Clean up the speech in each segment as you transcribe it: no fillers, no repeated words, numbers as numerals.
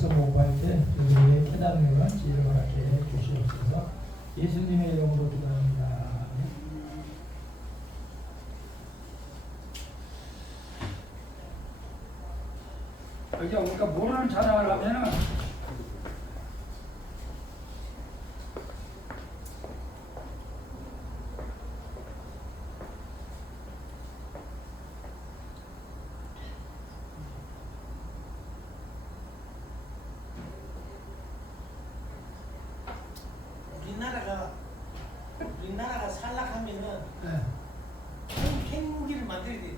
말씀 공부할 때 우리에게 깨달음과 지혜를 허락해 주시옵소서. 예수님의 이름으로 기도합니다. 여기 우리가 모르는 찬양을 하면은 우리나라가 살락하면은 네. 핵무기를 만들어야 돼.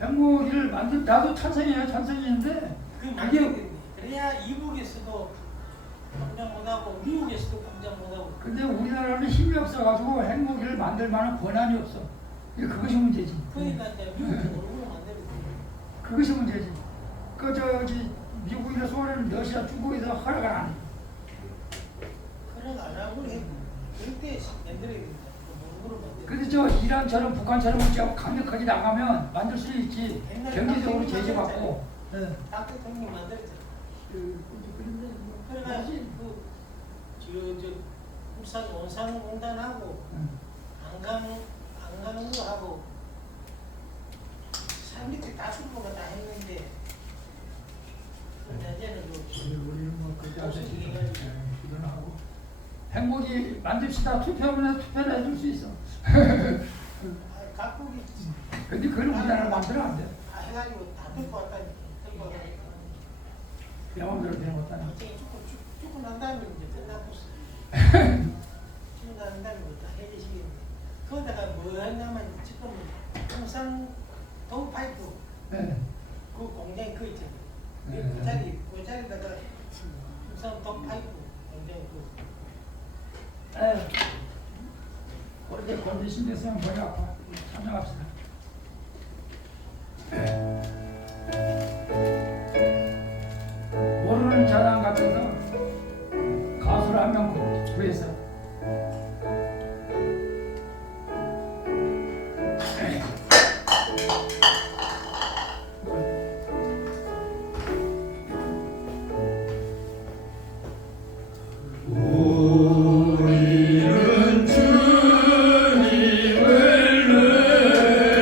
핵무기를 만들 나도 찬성이에요. 찬성이는데 그 만들어야 돼. 그래야 이북에서도 공장 못하고 미국에서도 공장 못하고. 근데 우리나라는 힘이 없어가지고 핵무기를 만들 만한 권한이 없어. 그것이 문제지. 그러니까 이제 미국에서 얼굴을 만들어야 돼. 그것이 문제지. 그 저기 미국이나 소련, 러시아, 중국에서 허락을 안 해. 그런 안 하고 해. 그때 만들어야 된다. 얼굴을 만들어. 근데 저 이란처럼 북한처럼 이렇게 강력하게 나가면 만들 수 있지. 경제적으로 제재받고. 네. 딱 대통령 만들었잖아. 그런데 그래가 저 울산 원산공단하고 안강 거하고 산 밑에 다수부가 다 했는데 이제는 우리는 뭐 그렇게 하서 고생이 기도는 하고 핵무기 만듭시다. 투표하면 투표를 해줄 수 있어. 각국이 근데 그걸 우리나라 만들어 안 돼. 다 해가지고 다 들고 왔다니. 들고 왔다니. 영원대로 되는 것도 아니고. 나중에 죽고 난 다음에 이제 끝나고 죽고 난 다음에 다 해주시겠네. 거기다가 뭐 하냐면 지금 홍산 동파이프 네. 그 공장 그 있잖아요. 네. 그 자리다가 홍산 동파이프 공장 그. 에 어제 건지 신경 쓰면 머리 아파. 참여합시다. 모르는 자랑 같아서 가수를 한 명 구해서 우리는 주님을 늘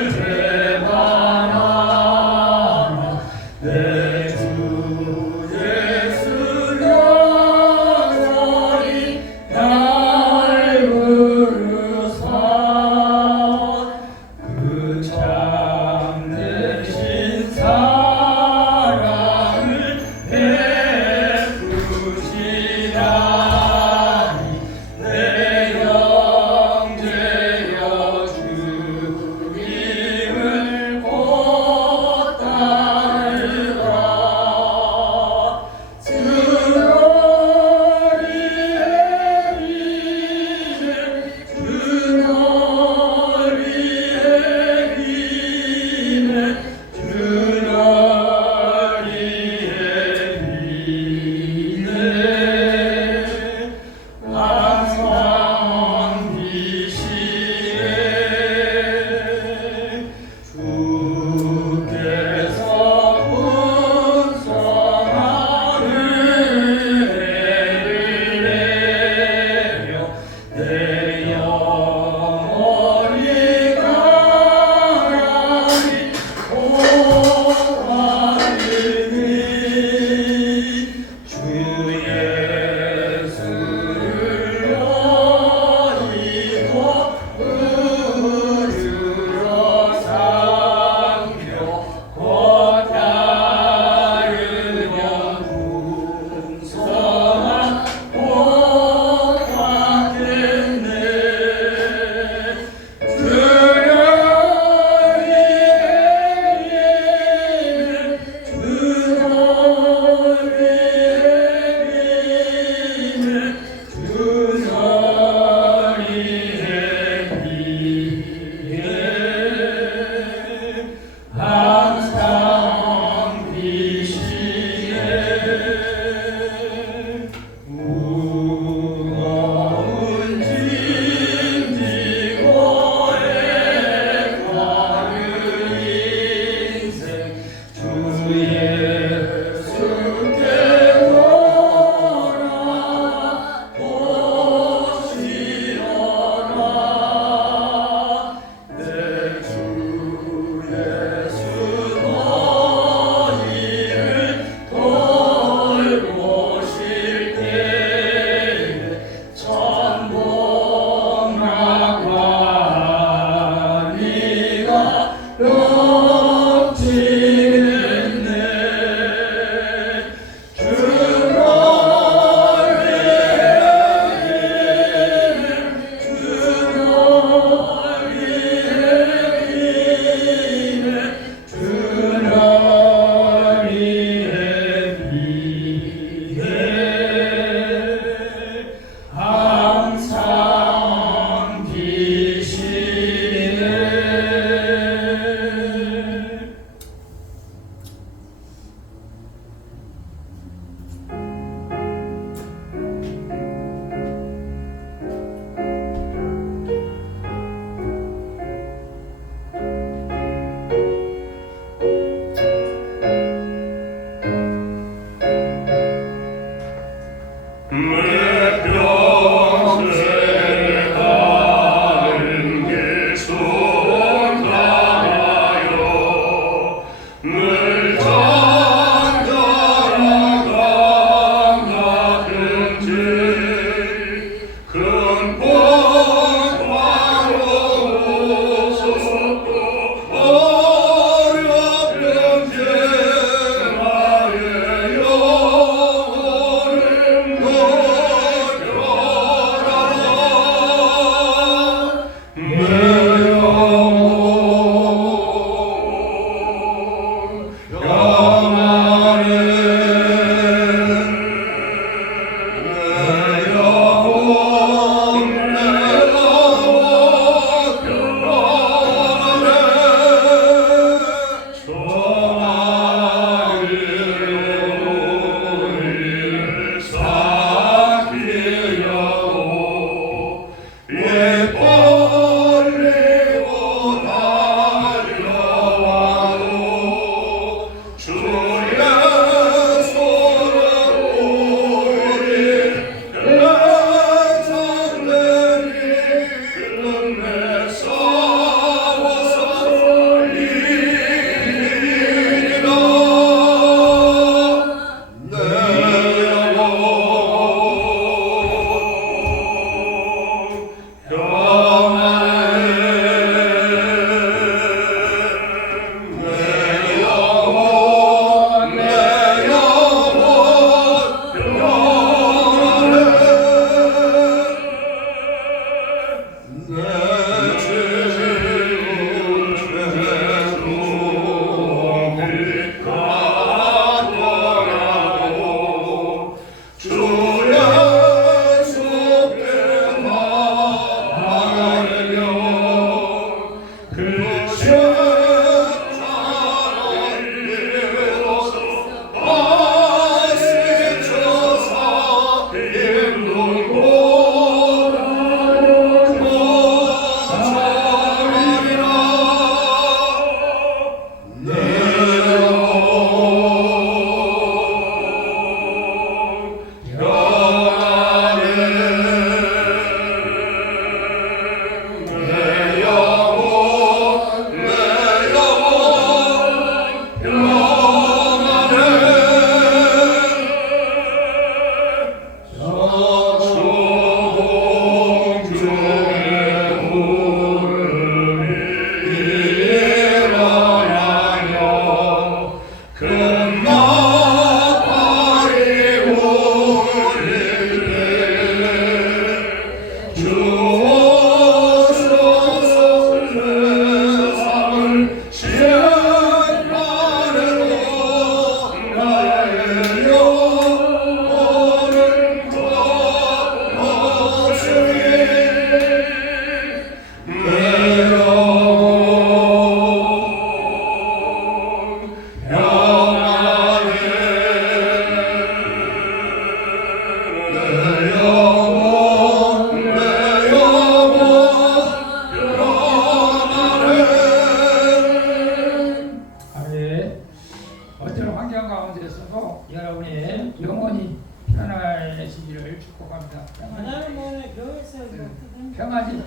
평안이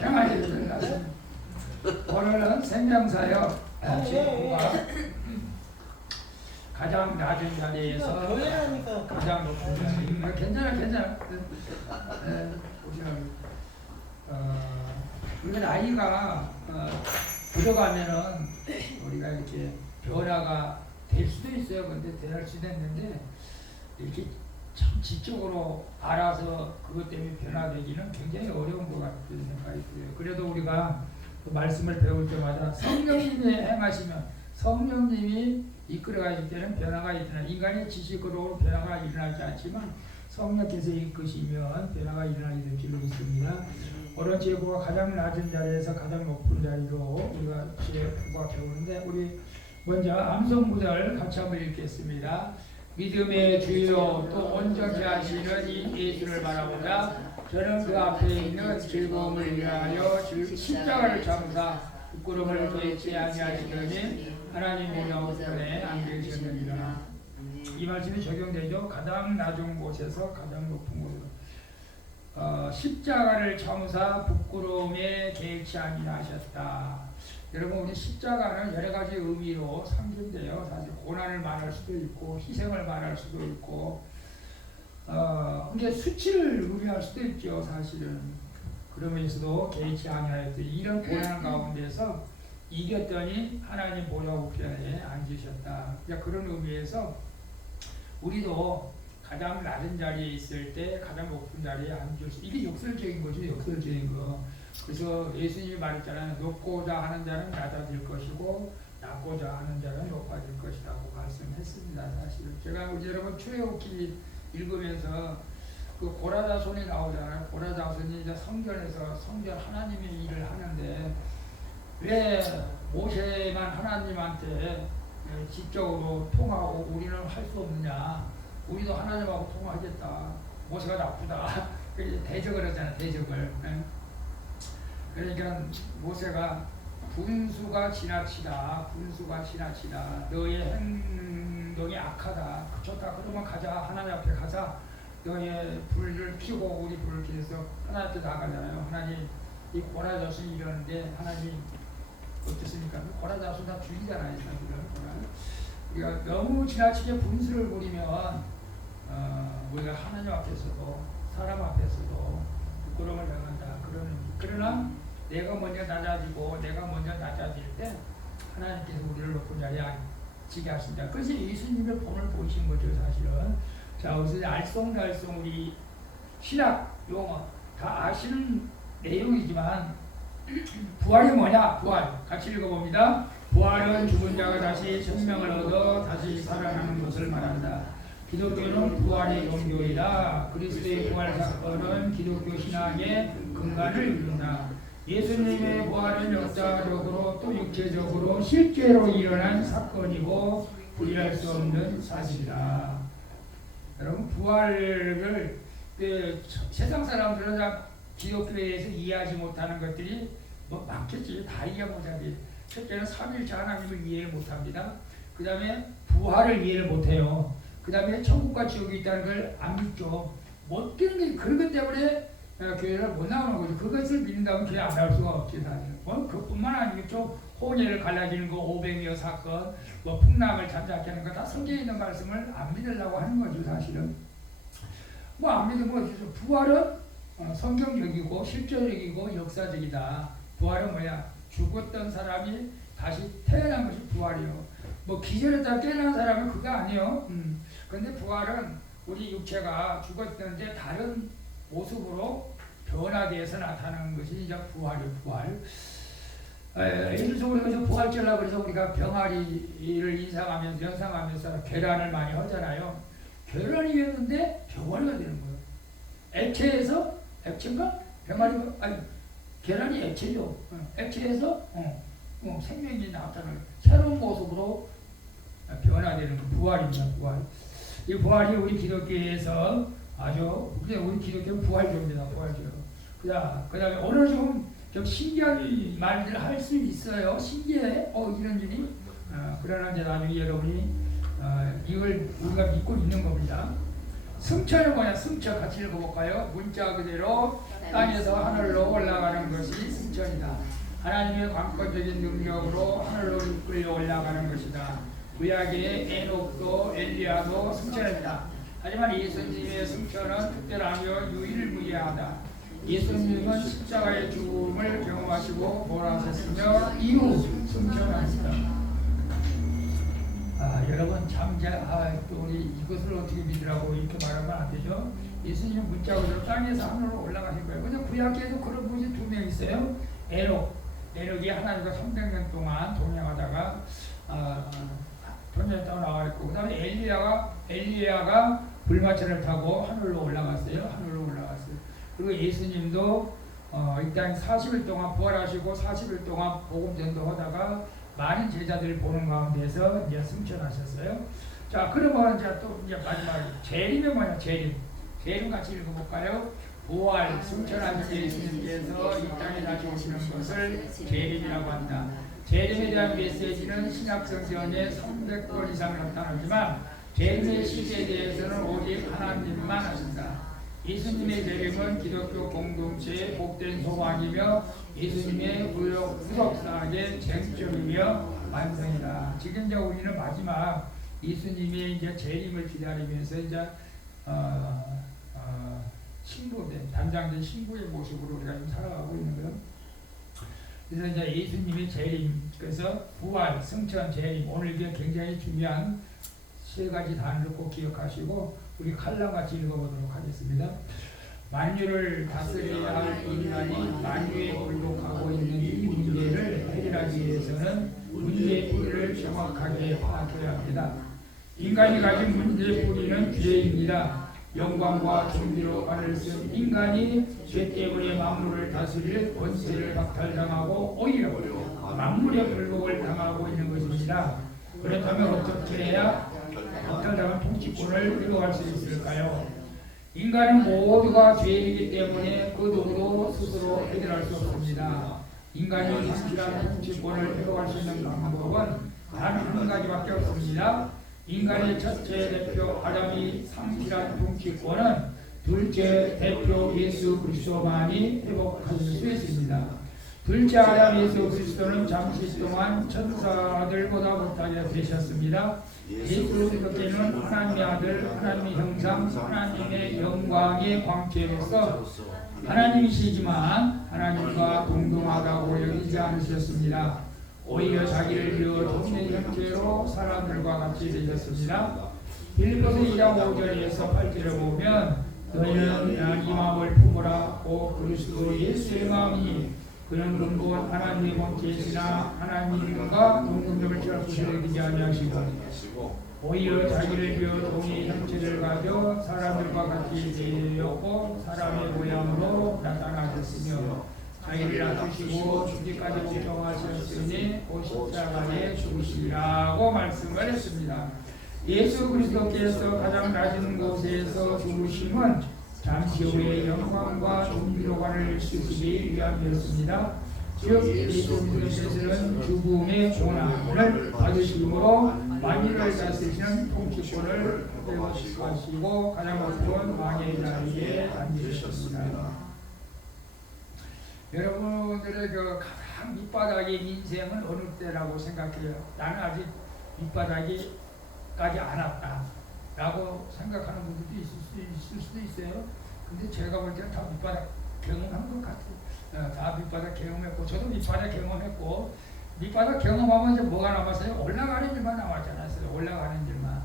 평안이 끝났습니다. 오늘은 생명사역 제9가 가장 낮은 자리에서 가장 높은 자리. 괜찮아. 보시면 우리가 나이가 들어가면은 우리가 이렇게 변화가 될 수도 있어요. 근데 될 수도 있는데 이렇게 참 지적으로 알아서 그것 때문에 변화되기는 굉장히 어려운 것 같은 생각이 들어요. 그래도 우리가 그 말씀을 배울 때마다 성령님이 행하시면 성령님이 이끌어가실 때는 변화가 일어나 인간의 지식으로 변화가 일어나지 않지만 성령께서 이끄시면 변화가 일어나게 될 줄로 믿습니다. 오늘 제9가 가장 낮은 자리에서 가장 높은 자리로 우리가 제9가 배우는데 우리 먼저 암송 구절 같이 한번 읽겠습니다. 믿음의 주요 또 온전케 하시는 이 예수를 바라보자. 저는 그 앞에 있는 즐거움을 위하여 십자가를 참사 부끄러움을 도대체 아니하시더니 하나님의 영혼에 안기셨느니라. 이 말씀이 적용되죠. 가장 낮은 곳에서 가장 높은 곳으로 십자가를 참사 부끄러움에 개의치 아니하셨다. 여러분 우리 십자가는 여러 가지 의미로 상징돼요. 사실 고난을 말할 수도 있고 희생을 말할 수도 있고 근데 수치를 의미할 수도 있죠. 사실은 그러면서도 개의치 아니하였더니 이런 고난 가운데서 이겼더니 하나님 보좌 우편에 앉으셨다. 그런 의미에서 우리도 가장 낮은 자리에 있을 때 가장 높은 자리에 앉을 수 이게 역설적인 거죠. 역설적인 거. 그래서 예수님이 말했잖아요. 높고자 하는 자는 낮아질 것이고 낮고자 하는 자는 높아질 것이라고 우리 여러분 출애굽기 읽으면서 그 고라자손이 나오잖아요. 고라자손이 이제 성전에서 성전 하나님의 일을 하는데 왜 모세만 하나님한테 직접으로 통하고 우리는 할 수 없느냐? 우리도 하나님하고 통화하겠다. 모세가 나쁘다. 그래서 대적을 하잖아. 대적을. 그러니까 모세가 분수가 지나치다. 분수가 지나치다. 너의 행동이 악하다. 좋다. 그러면 가자. 하나님 앞에 가자. 너의 불을 켜고 우리 불을 켜서 하나님 앞에 나가잖아요. 하나님 이 고라자손이 이러는데 하나님 어떻습니까? 고라자손 다 죽이잖아요. 우리가 너무 지나치게 분수를 부리면 우리가 하나님 앞에서도 사람 앞에서도 부끄러움을 당한다. 그러나 내가 먼저 낮아지고 내가 먼저 낮아질 때 하나님께서 우리를 높은 자리에 앉히게 하신다. 그래서 예수님의 본을 보이신 거죠. 사실은. 자, 그래서 알쏭달쏭 우리 신학 용어 다 아시는 내용이지만 부활이 뭐냐? 부활. 같이 읽어봅니다. 부활은 죽은 자가 다시 생명을 얻어 다시 살아나는 것을 말한다. 기독교는 부활의 종교이다. 그리스도의 부활 사건은 기독교 신앙의 근간을 이룬다. 예수님의 부활은 역사적으로 또 육체적으로 실제로 일어난 사건이고 부인할 수 없는 사실이다. 여러분 부활을 세상 사람들은 다 기독교에서 이해하지 못하는 것들이 뭐 많겠지. 다 이해 못하지. 첫째는 삼위일체 하나님을 이해 못합니다. 그 다음에 부활을 이해를 못해요. 그 다음에 천국과 지옥이 있다는 걸 안 믿죠. 못 믿는 게 그런 것 때문에 교회를 못 나오는 거죠. 그것을 믿는다면 교회 안 나올 수가 없지 사실. 그뿐만 아니겠죠. 홍해를 갈라지는 거 500여 사건, 뭐 풍랑을 잠잠케 하는 거 다 성경에 있는 말씀을 안 믿으려고 하는 거죠 사실은. 뭐 안 믿으면 어쩌죠. 부활은 성경적이고 실제적이고 역사적이다. 부활은 뭐야? 죽었던 사람이 다시 태어난 것이 부활이요. 뭐 기절했다 깨어난 사람은 그거 아니에요. 근데 부활은 우리 육체가 죽었는데 다른 모습으로 변화되어서 나타나는 것이 이제 부활이요. 부활. 예를 들어서 부활절이라고 그래서 우리가 병아리를 인상하면서 연상하면서 계란을 많이 하잖아요. 계란이었는데 병아리가 되는 거예요. 액체에서 액체인가? 병아리가 아니 계란이 액체죠. 액체에서 생명이 나타나는 새로운 모습으로 변화되는 부활입니다. 부활. 이 부활이 우리 기독교에서 아주 우리 기독교는 부활교입니다. 부활교. 그다음에 오늘 좀 신기한 말들을 할 수 있어요. 신기해. 이런 일이. 그러나 이제 나중에 여러분이 이걸 우리가 믿고 있는 겁니다. 승천은 뭐냐? 승천 같이 읽어볼까요? 문자 그대로 땅에서 하늘로 올라가는 것이 승천이다. 하나님의 관건적인 능력으로 하늘로 이끌려 올라가는 것이다. 구약의 에녹도 엘리야도 승천했다. 하지만 예수님의 승천은 특별하며 유일무이하다. 예수님은 십자가의 죽음을 경험하시고 몰아섰으며 이후 승천하셨다. 여러분 참 또 우리 이것을 어떻게 믿으라고 이렇게 말하면 안 되죠. 예수님은 문자 그대로 땅에서 하늘로 올라가신 거예요. 근데 구약에도 그런 분이 2명 있어요. 에녹이 하나님과 300년 동안 동행하다가 동행했다고 나와 있고, 그 다음에 엘리야가 불마차를 타고 하늘로 올라갔어요. 하늘로 올라갔어요. 그리고 예수님도 이 땅 40일 동안 부활하시고 40일 동안 복음 전도하다가 많은 제자들을 보는 가운데서 이제 승천하셨어요. 자, 그러면 이제 또 이제 마지막 재림이 뭐냐? 재림 같이 읽어볼까요? 부활, 승천하신 예수님께서 이 땅에 다시 오시는 것을 재림이라고 한다. 재림에 대한 메시지는 신약성경에 300번 이상 나타나지만 재림의 시기에 대해서는 오직 하나님만 하신다. 예수님의 재림은 기독교 공동체의 복된 소망이며 예수님의 구속사의 쟁점이며 완성이다. 지금 이제 우리는 마지막 예수님의 이제 재림을 기다리면서 이제 신부된 단장된 신부의 모습으로 우리가 좀 살아가고 있는 거예요. 그래서 이제 예수님의 재림, 그래서 부활, 승천, 재림, 오늘 이게 굉장히 중요한 3가지 단어를 꼭 기억하시고 우리 칼럼같이 읽어보도록 하겠습니다. 만유를 다스려야 할 인간이 만유에 굴복하고 있는 이 문제를 해결하기 위해서는 문제의 뿌리를 정확하게 파악해야 합니다. 인간이 가진 문제의 뿌리는 죄입니다. 영광과 존귀로 말을 쓴 인간이 죄 때문에 만물을 다스릴 권세를 박탈당하고 오히려 만물의 불복을 당하고 있는 것입니다. 그렇다면 어떻게 해야 박탈당한 통치권을 이루어갈 수 있을까요? 인간은 모두가 죄인이기 때문에 그 누구도 스스로 해결할 수 없습니다. 인간이 진실한 통치권을 이루어갈 수 있는 방법은 단 한 가지밖에 없습니다. 인간의 첫째 대표 아담이 상실한 통치권은 둘째 대표 예수 그리스도만이 회복할 수 있습니다. 둘째 아담 예수 그리스도는 잠시 동안 천사들보다 못하게 되셨습니다. 예수 그리스도께는 하나님의 아들, 하나님의 형상, 하나님의 영광의 광채로서 하나님이시지만 하나님과 동등하다고 여기지 않으셨습니다. 오히려 자기를 비워 종의 형체로 사람들과 같이 되셨습니다. 빌립보서 2장 5절에서 8절을 보면 너희는 이 마음을 품으라 오 그리스도 예수의 마음이니 그는 근본 하나님의 본체이시나 하나님과 동등됨을 취할 것을 여기지 아니하시고 오히려 자기를 비워 종의 형체를 가져 사람들과 같이 되었고 사람의 모양으로 나타나셨으며 자기를 낮추시고 죽기까지 복종하셨으니 곧 십자가에 죽으시라고 말씀을 했습니다. 예수 그리스도께서 가장 낮은 곳에서 죽으심은 잠시 후에 영광과 존귀로관을 쓰시기 위함이었습니다. 즉 예수 그리스도께서는 죽음의 고난을 받으심으로 만유를 다스리시는 통치권을 회복하시고 가장 높은 왕의 자리에 앉으셨습니다. 여러분들의 그 가장 밑바닥의 인생은 어느 때라고 생각해요? 나는 아직 밑바닥이까지 안 왔다라고 생각하는 분들도 있을 수도 있어요. 근데 제가 볼 때는 다 밑바닥 경험한 것 같아요. 다 밑바닥 경험했고, 저도 밑바닥 경험했고, 밑바닥 경험하면 이제 뭐가 남았어요? 올라가는 일만 남았잖아요. 올라가는 일만.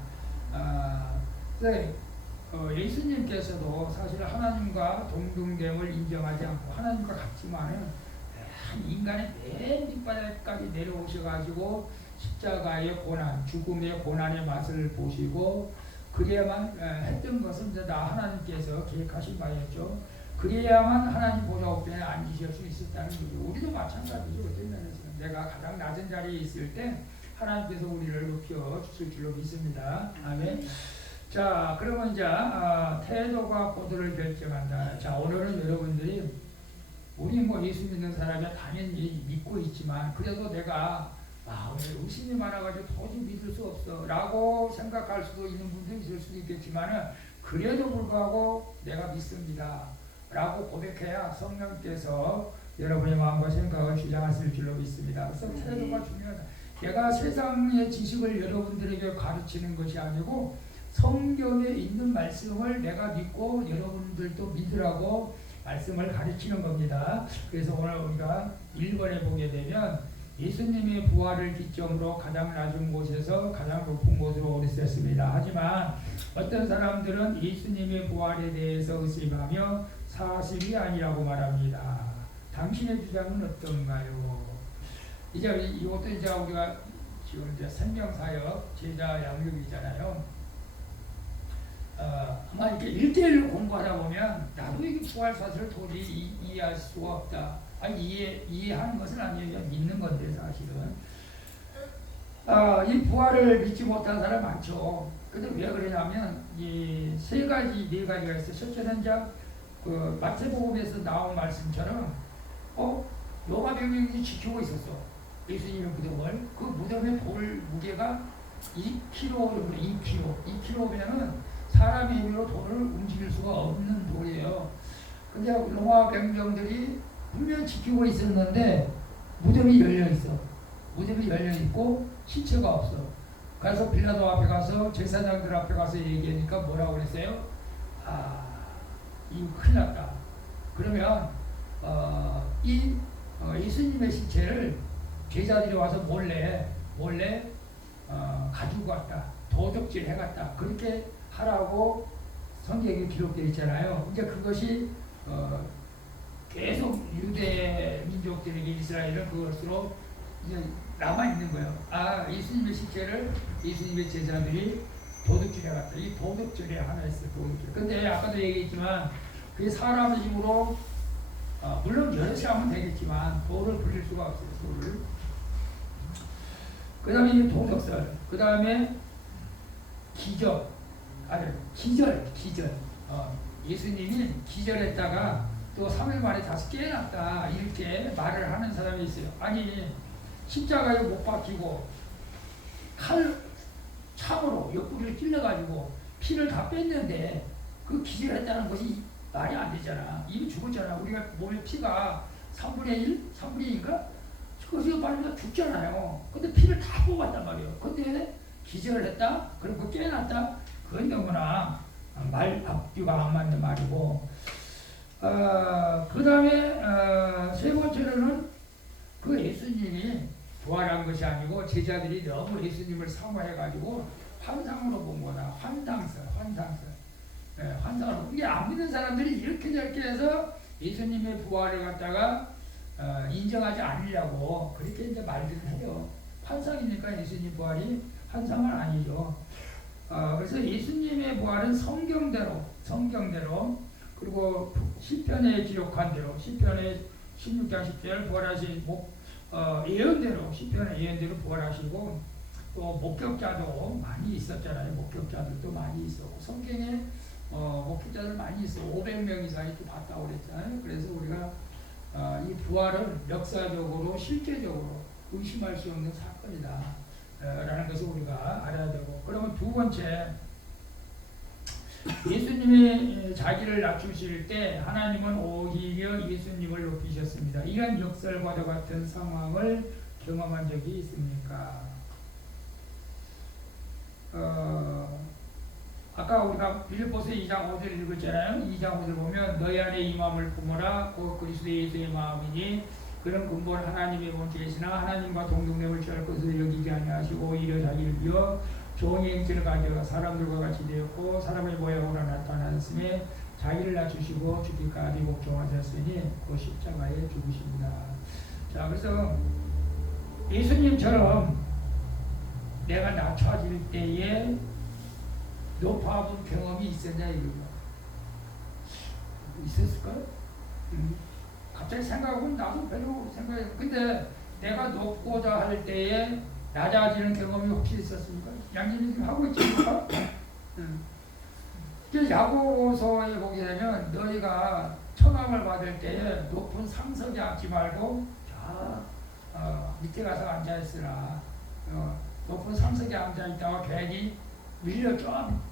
예수님께서도 사실 하나님과 동등됨을 인정하지 않고 하나님과 같지만은 인간의 맨 밑바닥까지 내려오셔가지고 십자가의 고난, 죽음의 고난의 맛을 보시고 그래야만 했던 것은 이제 다 하나님께서 계획하신 바였죠. 그래야만 하나님 보좌 우편에 앉으실 수 있었다는 거죠. 우리도 마찬가지죠. 어떤 면에서는 내가 가장 낮은 자리에 있을 때 하나님께서 우리를 높여 주실 줄로 믿습니다. 아멘. 자, 그러면 이제 태도가 고도를 결정한다. 자, 오늘은 여러분들이 우리 뭐 예수 믿는 사람이 당연히 믿고 있지만 그래도 내가 오늘 의심이 많아가지고 도저히 믿을 수 없어 라고 생각할 수도 있는 분도 있을 수도 있겠지만 그래도 불구하고 내가 믿습니다 라고 고백해야 성령께서 여러분의 마음과 생각을 주장하실 줄로 믿습니다. 그래서 태도가 중요하다. 내가 세상의 지식을 여러분들에게 가르치는 것이 아니고 성경에 있는 말씀을 내가 믿고 여러분들도 믿으라고 말씀을 가르치는 겁니다. 그래서 오늘 우리가 1번에 보게 되면 예수님의 부활을 기점으로 가장 낮은 곳에서 가장 높은 곳으로 오르셨습니다. 하지만 어떤 사람들은 예수님의 부활에 대해서 의심하며 사실이 아니라고 말합니다. 당신의 주장은 어떤가요? 이제 이것도 이제 우리가 지금 이제 생명사역 제자 양육이잖아요. 아마 이렇게 1대1로 공부하다 보면 나도 이게 부활 사실을 도저히 이해할 수가 없다. 이해하는 것은 아니에요. 믿는 건데 사실은. 이 부활을 믿지 못한 사람 많죠. 근데 왜 그러냐면 이 네 가지가 있어요. 첫째는 이제 그 마태복음에서 나온 말씀처럼 로마병력이 지키고 있었어. 예수님의 무덤을. 그 무덤의 돌 무게가 2kg, 2kg면은 사람의 힘으로 돌을 움직일 수가 없는 돌이에요. 근데 로마 병정들이 분명히 지키고 있었는데 무덤이 열려있어. 무덤이 열려있고 시체가 없어. 그래서 빌라도 앞에 가서 제사장들 앞에 가서 얘기하니까 뭐라고 그랬어요? 이거 큰일 났다. 그러면 예수님의 시체를 제자들이 와서 몰래 가지고 갔다. 도적질 해갔다. 그렇게 하라고 성경에 기록되어 있잖아요. 이제 그것이 계속 유대 민족들에게 이스라엘은 그것으로 이제 남아 있는 거예요. 예수님의 시체를 예수님의 제자들이 도둑질해 갔다. 이 도둑질에 하나 있어요. 도둑질. 근데 아까도 얘기했지만 그게 사람 힘으로 물론 열심히 하면 되겠지만 도를 부릴 수가 없어요. 도를. 그 다음에 이 도덕설. 그 다음에 기적. 기절. 예수님이 기절했다가 또 3일 만에 다시 깨어났다. 이렇게 말을 하는 사람이 있어요. 아니 십자가에 못 박히고 참으로 옆구리를 찔러가지고 피를 다 뺐는데 그 기절했다는 것이 말이 안 되잖아. 이미 죽었잖아. 우리가 몸에 피가 3분의 1? 3분의 2인가? 그것이 말이면 죽잖아요. 근데 피를 다 뽑았단 말이에요. 근데 기절을 했다? 그리고 깨어났다? 그건 너무나 말 앞뒤가 안 맞는 말이고, 그 다음에 세 번째로는 그 예수님이 부활한 것이 아니고 제자들이 너무 예수님을 사모해가지고 환상으로 본 거다. 환상설. 환상으로. 이게 안 믿는 사람들이 이렇게 저렇게 해서 예수님의 부활을 갖다가 인정하지 않으려고 그렇게 이제 말들을 해요. 환상이니까 예수님 부활이 환상은 아니죠. 그래서 예수님의 부활은 성경대로 그리고 시편에 기록한 대로 시편의 16장 10절 부활하신 예언대로 시편의 예언대로 부활하시고 또 목격자도 많이 있었잖아요. 목격자들도 많이 있었고 성경에 목격자들 많이 있어 500명 이상이 또 봤다고 그랬잖아요. 그래서 우리가 이 부활은 역사적으로 실제적으로 의심할 수 없는 사건이다 라는 것을 우리가 알아야 되고, 그러면 두 번째, 예수님이 자기를 낮추실 때 하나님은 오히려 예수님을 높이셨습니다. 이런 역설과도 같은 상황을 경험한 적이 있습니까? 아까 우리가 빌립보서 2장 5절 읽었잖아요. 2장 5절 보면 너희 안에 이 마음을 품어라 곧 그리스도 예수의 마음이니 그런 근본 하나님의 본체이시나 하나님과 동등됨을 취할 것을 여기지 아니하시고 오히려 자기를 비워 종의 형체를 가져 사람들과 같이 되었고 사람의 모양으로 나타났음에 자기를 낮추시고 죽기까지 복종하셨으니 그 십자가에 죽으십니다. 자, 그래서 예수님처럼 내가 낮춰질 때에 높아본 경험이 있었냐 이거죠. 있었을까요? 갑자기 생각하면 나도 별로 생각해. 근데 내가 높고자 할 때에 낮아지는 경험이 혹시 있었습니까? 양님이 지금 하고 있습니까? 야고보서에 보게 되면 너희가 청함을 받을 때에 높은 상석에 앉지 말고 밑에 가서 앉아있으라. 높은 상석에 앉아있다가 괜히 밀려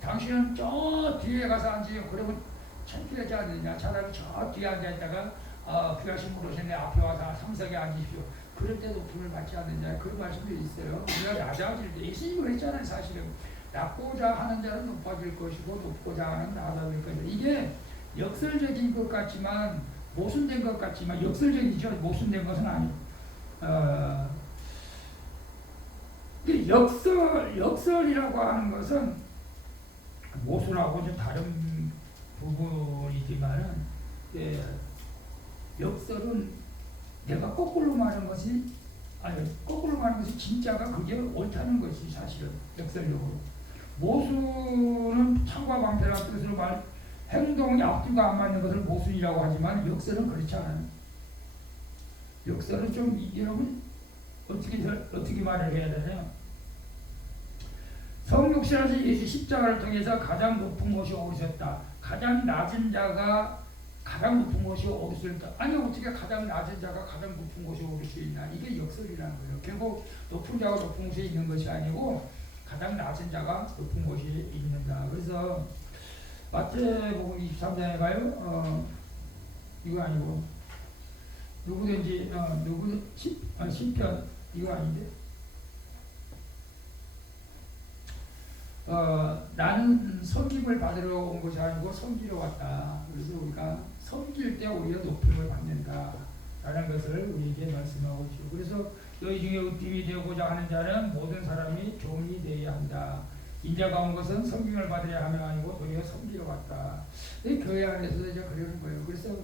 당신은 저 뒤에 가서 앉으요. 그러면 창피하지 않느냐. 차라리 저 뒤에 앉아있다가 귀하신 분오셨네 앞에 와서 상석에 앉으십시오. 그럴 때 높음을 받지 않느냐. 그런 말씀도 있어요. 우리가 낮아질 때 예수님이 그랬잖아요. 사실은 낮고자 하는 자는 높아질 것이고 높고자 하는 낮아질 것이다. 이게 역설적인 것 같지만 모순된 것 같지만 역설적이죠. 모순된 것은 아니에요. 역설이라고 하는 것은 모순하고 좀 다른 부분이지만은 역설은 내가 거꾸로 말하는 것이 진짜가 그게 옳다는 것이 사실은 역설적으로. 모순은 창과 방패라는 뜻으로 행동이 앞뒤가 안 맞는 것을 모순이라고 하지만 역설은 그렇지 않아요. 역설은 좀 여러분 어떻게 말을 해야 되나요? 성육신하신 예수 십자가를 통해서 가장 높은 곳이 오르셨다. 가장 낮은 자가 가장 높은 곳이 오르셨다. 아니 어떻게 가장 낮은 자가 가장 높은 곳이 오를 수 있나? 이게 역설이라는 거예요. 결국 높은 자가 높은 곳에 있는 것이 아니고 가장 낮은 자가 높은 곳이 있는다. 그래서 마태복음 23장에 가요. 이거 아니고 누구든지 시편 이거 아닌데 나는 섬김을 받으러 온 것이 아니고 섬기러 왔다. 그래서 우리가 섬길 때 오히려 높임을 받는다 라는 것을 우리에게 말씀하고 있죠. 그래서 너희 중에 으뜸이 되고자 하는 자는 모든 사람이 종이 되어야 한다. 인자가 온 것은 섬김을 받으려 하면 아니고 도리어 섬기러 왔다. 교회 안에서 이제 그러는 거예요. 그래서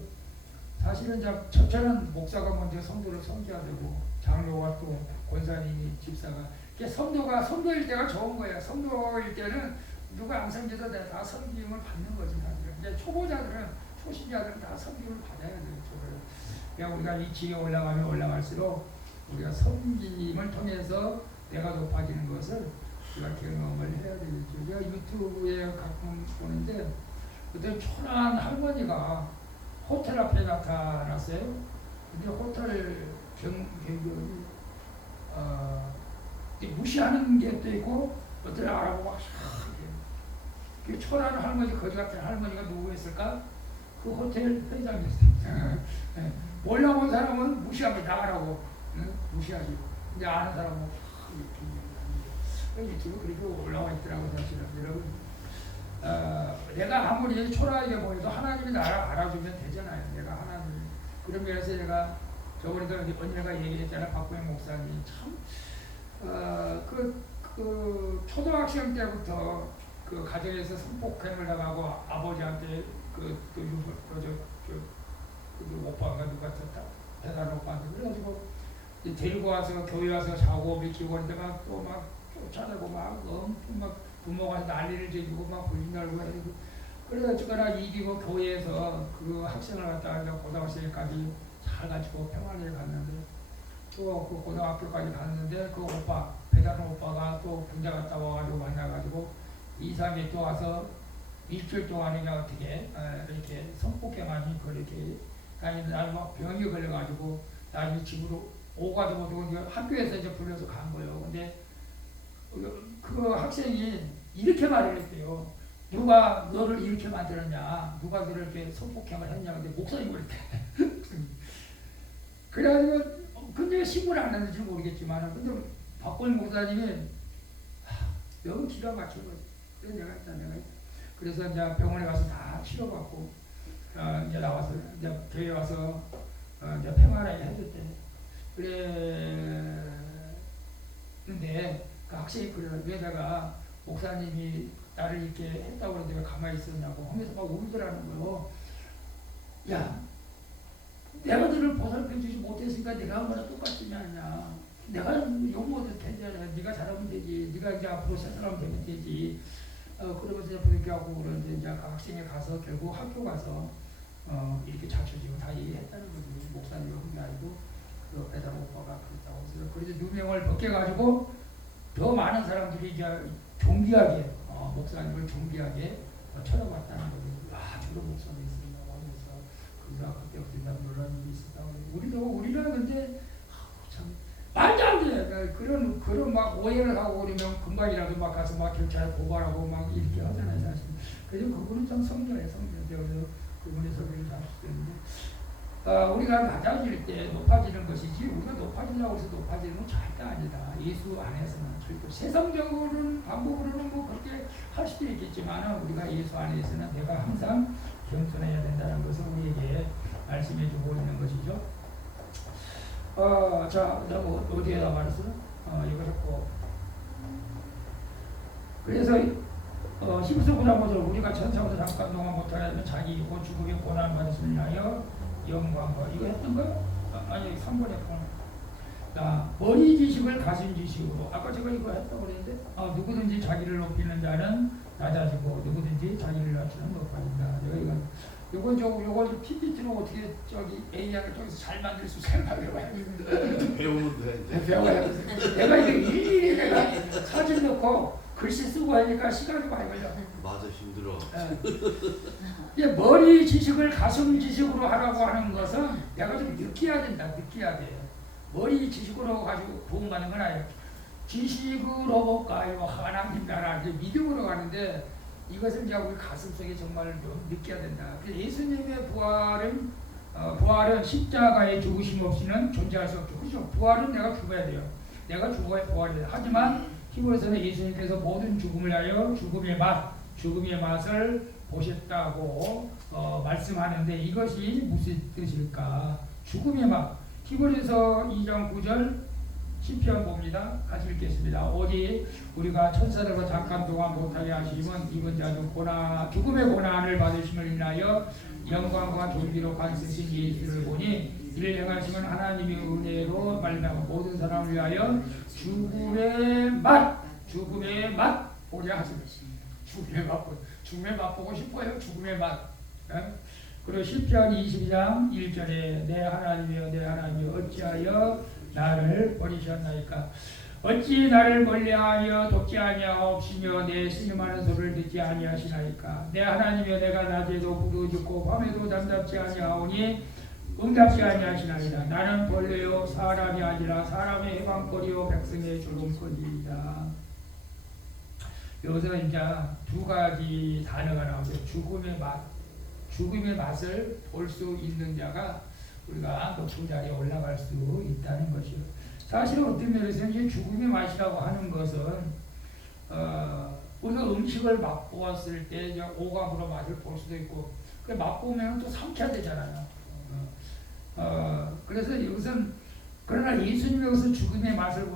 사실은 첫째는 목사가 먼저 성도를 섬겨야 되고 장로가 또 권사님이 집사가. 성도일 때가 좋은 거예요. 성도일 때는 누가 안 섬겨도 내가 다 섬김을 받는 거지 사실은. 이제 초보자들은 초신자들은 다 섬김을 받아야 돼요. 그러니까 우리가 이 지에 올라가면 올라갈수록 우리가 섬김을 통해서 내가 높아지는 것을 우리가 경험을 해야 되겠죠. 제가 유튜브에 가끔 보는데 그때 초라한 할머니가 호텔 앞에 나타났어요. 근데 호텔 경비 무시하는 게 또 있고 어떤 알아보고 그 초라한 할머니 거지 같은 할머니가 누구였을까? 그 호텔 회장이었어요. 몰라본 사람은 무시하고 나가라고 무시하지. 이제 아는 사람은 이렇게 유튜브 그리고 올라와 있더라고 사실은. 여러분 내가 아무리 초라하게 보여도 하나님이 나를 알아주면 되잖아요. 내가 하나님. 그런 면에서 제가 저번에도 언니가 얘기했잖아. 박구영 목사님 참 그 초등학생 때부터 그 가정에서 성폭행을 당하고 아버지한테 그 오빠가 누가 쳤다 대단한 오빠한테 그래가지고 데리고 와서 교회 와서 자고 비키고 하는데 막 또 막 쫓아내고 막 엄청 막 부모가 난리를 지고 막 불신 날고 해가지고 그래서 어쨌거나 이기고 교회에서 그 학생을 갖다가 고등학생까지 잘 가지고 평안에 갔는데 또 그 고등학교까지 갔는데 그 오빠 배다른 오빠가 또 군대 갔다 와가지고 만나가지고 2, 3일 또 와서 일주일 동안에 어떻게 이렇게 성폭행하니 그렇게 아니 나는 막 병이 걸려가지고 나중에 집으로 오가도 못하고 이제 학교에서 이제 불려서 간 거예요. 근데 그 학생이 이렇게 말을 했대요. 누가 너를 이렇게 만들었냐? 누가 너를 이렇게 성폭행을 했냐? 근데 목사님 그랬대. 그래가지고 근데 신고를 안 했는지 모르겠지만 근데 박권 목사님이 너무 기가 막힌 거지. 그래서 내가 했다. 그래서 이제 병원에 가서 다 치료받고 이제 나와서 이제 교회 와서 이제 평안하게 해줬대. 그런데 그 학생이 그래서 왜 내가 목사님이 나를 이렇게 했다고 그러는데 왜 가만히 있었냐고 하면서 막 울더라는 거요. 야, 내가 너를 보살펴주지 못했으니까 내가 한 거랑 똑같지 않냐. 내가 욕 못해도 되잖아. 네가 잘하면 되지. 네가 이제 앞으로 세상하면 되면 되지. 그러면서 부득이하고 그러는데 이제 그 학생이 가서 결국 학교 가서 이렇게 자초지고 다 얘기했다는 거지. 목사님이 한 게 아니고 그 배달 오빠가 그랬다고. 그래서 누명을 벗겨가지고 더 많은 사람들이 이제 존귀하게 목사님을 존귀하게 쳐다봤다는 거지. 아 저런 목사님이 있었나 하면서 그가 그때부터 놀라는 일이 있었다고. 우리는 근데 참 말도 안 돼. 그런 막 오해를 하고 그러면 금방이라도 막 가서 막 경찰에 고발하고 막 이렇게 하잖아요, 사실. 그래서 그분은 참 성녀예요. 그래서 그분의 소리를 잘 쓰는데, 우리가 낮아질 때 높아지는 것이지, 우리가 높아지려고 해서 높아지는 건 절대 아니다. 예수 안에서는 절대. 세상적으로는, 방법으로는 뭐 그렇게 할 수도 있겠지만, 우리가 예수 안에서는 내가 항상 겸손해야 된다는 것을 우리에게 말씀해 주고 있는 것이죠. 자, 내가 어디에다 말했어? 이거 했고. 그래서, 히브리서 9장 5절 우리가 천사보다 잠깐 동안 못하려면 자기 곧 죽음의 고난을 받았음을 위하여 영광과 이거 했던 거요? 아니 3번 했구나. 자, 머리 지식을 가슴 지식으로 아까 제가 이거 했다고 그랬는데 누구든지 자기를 높이는 자는 낮아지고 누구든지 자기를 낮추는 높아진다. 제가 요걸 PPT로 어떻게 AI를 통해서 잘 만들 수 잘 만들어야 돼. 배우면 돼. 배워야 돼. 내가 이게 일일이 내가 사진 넣고 글씨 쓰고 하니까 시간이 많이 걸려. 맞아 힘들어. 이제 머리 지식을 가슴 지식으로 하라고 하는 것은 내가 좀 느껴야 된다. 느껴야 돼. 머리 지식으로 가지고 도움받는 건 아니에요. 지식으로 볼까요? 하나님 나라 믿음으로 가는데 이것은 이제 우리 가슴속에 정말 좀 느껴야 된다. 예수님의 부활은 십자가의 죽으심 없이는 존재할 수 없죠. 그렇죠? 부활은 내가 죽어야 돼요. 내가 죽어야 부활이 돼요. 하지만 히브리서는 예수님께서 모든 죽음을 하여 죽음의 맛을 보셨다고 말씀하는데 이것이 무슨 뜻일까? 죽음의 맛. 히브리서 2장 9절 시편 봅니다. 같이 읽겠습니다. 오직 우리가 천사들과 잠깐 동안 못하게 하심은 이번 자도 죽음의 고난을 받으심을 인하여 영광과 존귀로 관세신 예수를 보니 이를 행하시면 하나님의 은혜로 말미암아 모든 사람을 위하여 죽음의 맛 보게 하십니다. 죽음의 맛 보고 싶어요. 죽음의 맛. 그리고 시편 22장 1절에 내 하나님이여 내 하나님이여 어찌하여 나를 버리셨나이까. 어찌 나를 멀리하여 돕지 아니하옵시며 내 신음하는 소리를 듣지 아니하시나이까. 내 하나님이여 내가 낮에도 부르짖고 밤에도 잠잠지 아니하오니 응답지 아니하시나이다. 나는 벌레요 사람이 아니라 사람의 해방거리요 백성의 조롱거리이다. 여기서 이제 두 가지 단어가 나오죠. 죽음의 맛을 볼 수 있는 자가 우리가 높은 자리에 올라갈 수 있다는 것이요. 사실 어떤 면에서 이제 죽음의 맛이라고 하는 것은 우리가 음식을 맛보았을 때 이제 오감으로 맛을 볼 수도 있고 그 맛보면 또 삼켜야 되잖아요. 그래서 여기서는 그러나 예수님이 여기서 죽음의 맛을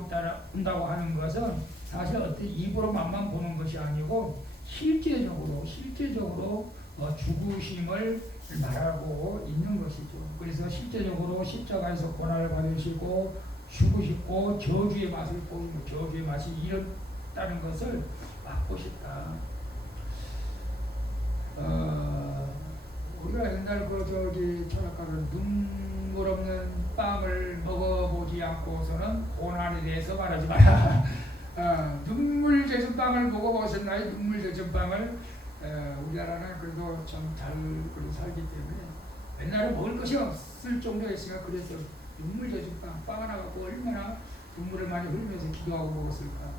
본다고 하는 것은 사실 어떤 입으로 맛만 보는 것이 아니고 실제적으로 죽으심을 말하고 있는 것이죠. 그래서 실제적으로 십자가에서 고난을 받으시고 죽으시고 저주의 맛을 보이고 저주의 맛이 이렇다는 것을 맛보셨다. 우리가 옛날 철학가는 눈물 없는 빵을 먹어보지 않고서는 고난에 대해서 말하지 마라. 눈물 젖은 빵을 먹어보셨나요? 눈물 젖은 빵을 우리나라는 그래도 좀 잘 살기 때문에 옛날에 먹을 것이 없을 정도였으니까 그래서 눈물 젖은 빵 하나 갖고 얼마나 눈물을 많이 흘리면서 기도하고 먹었을까.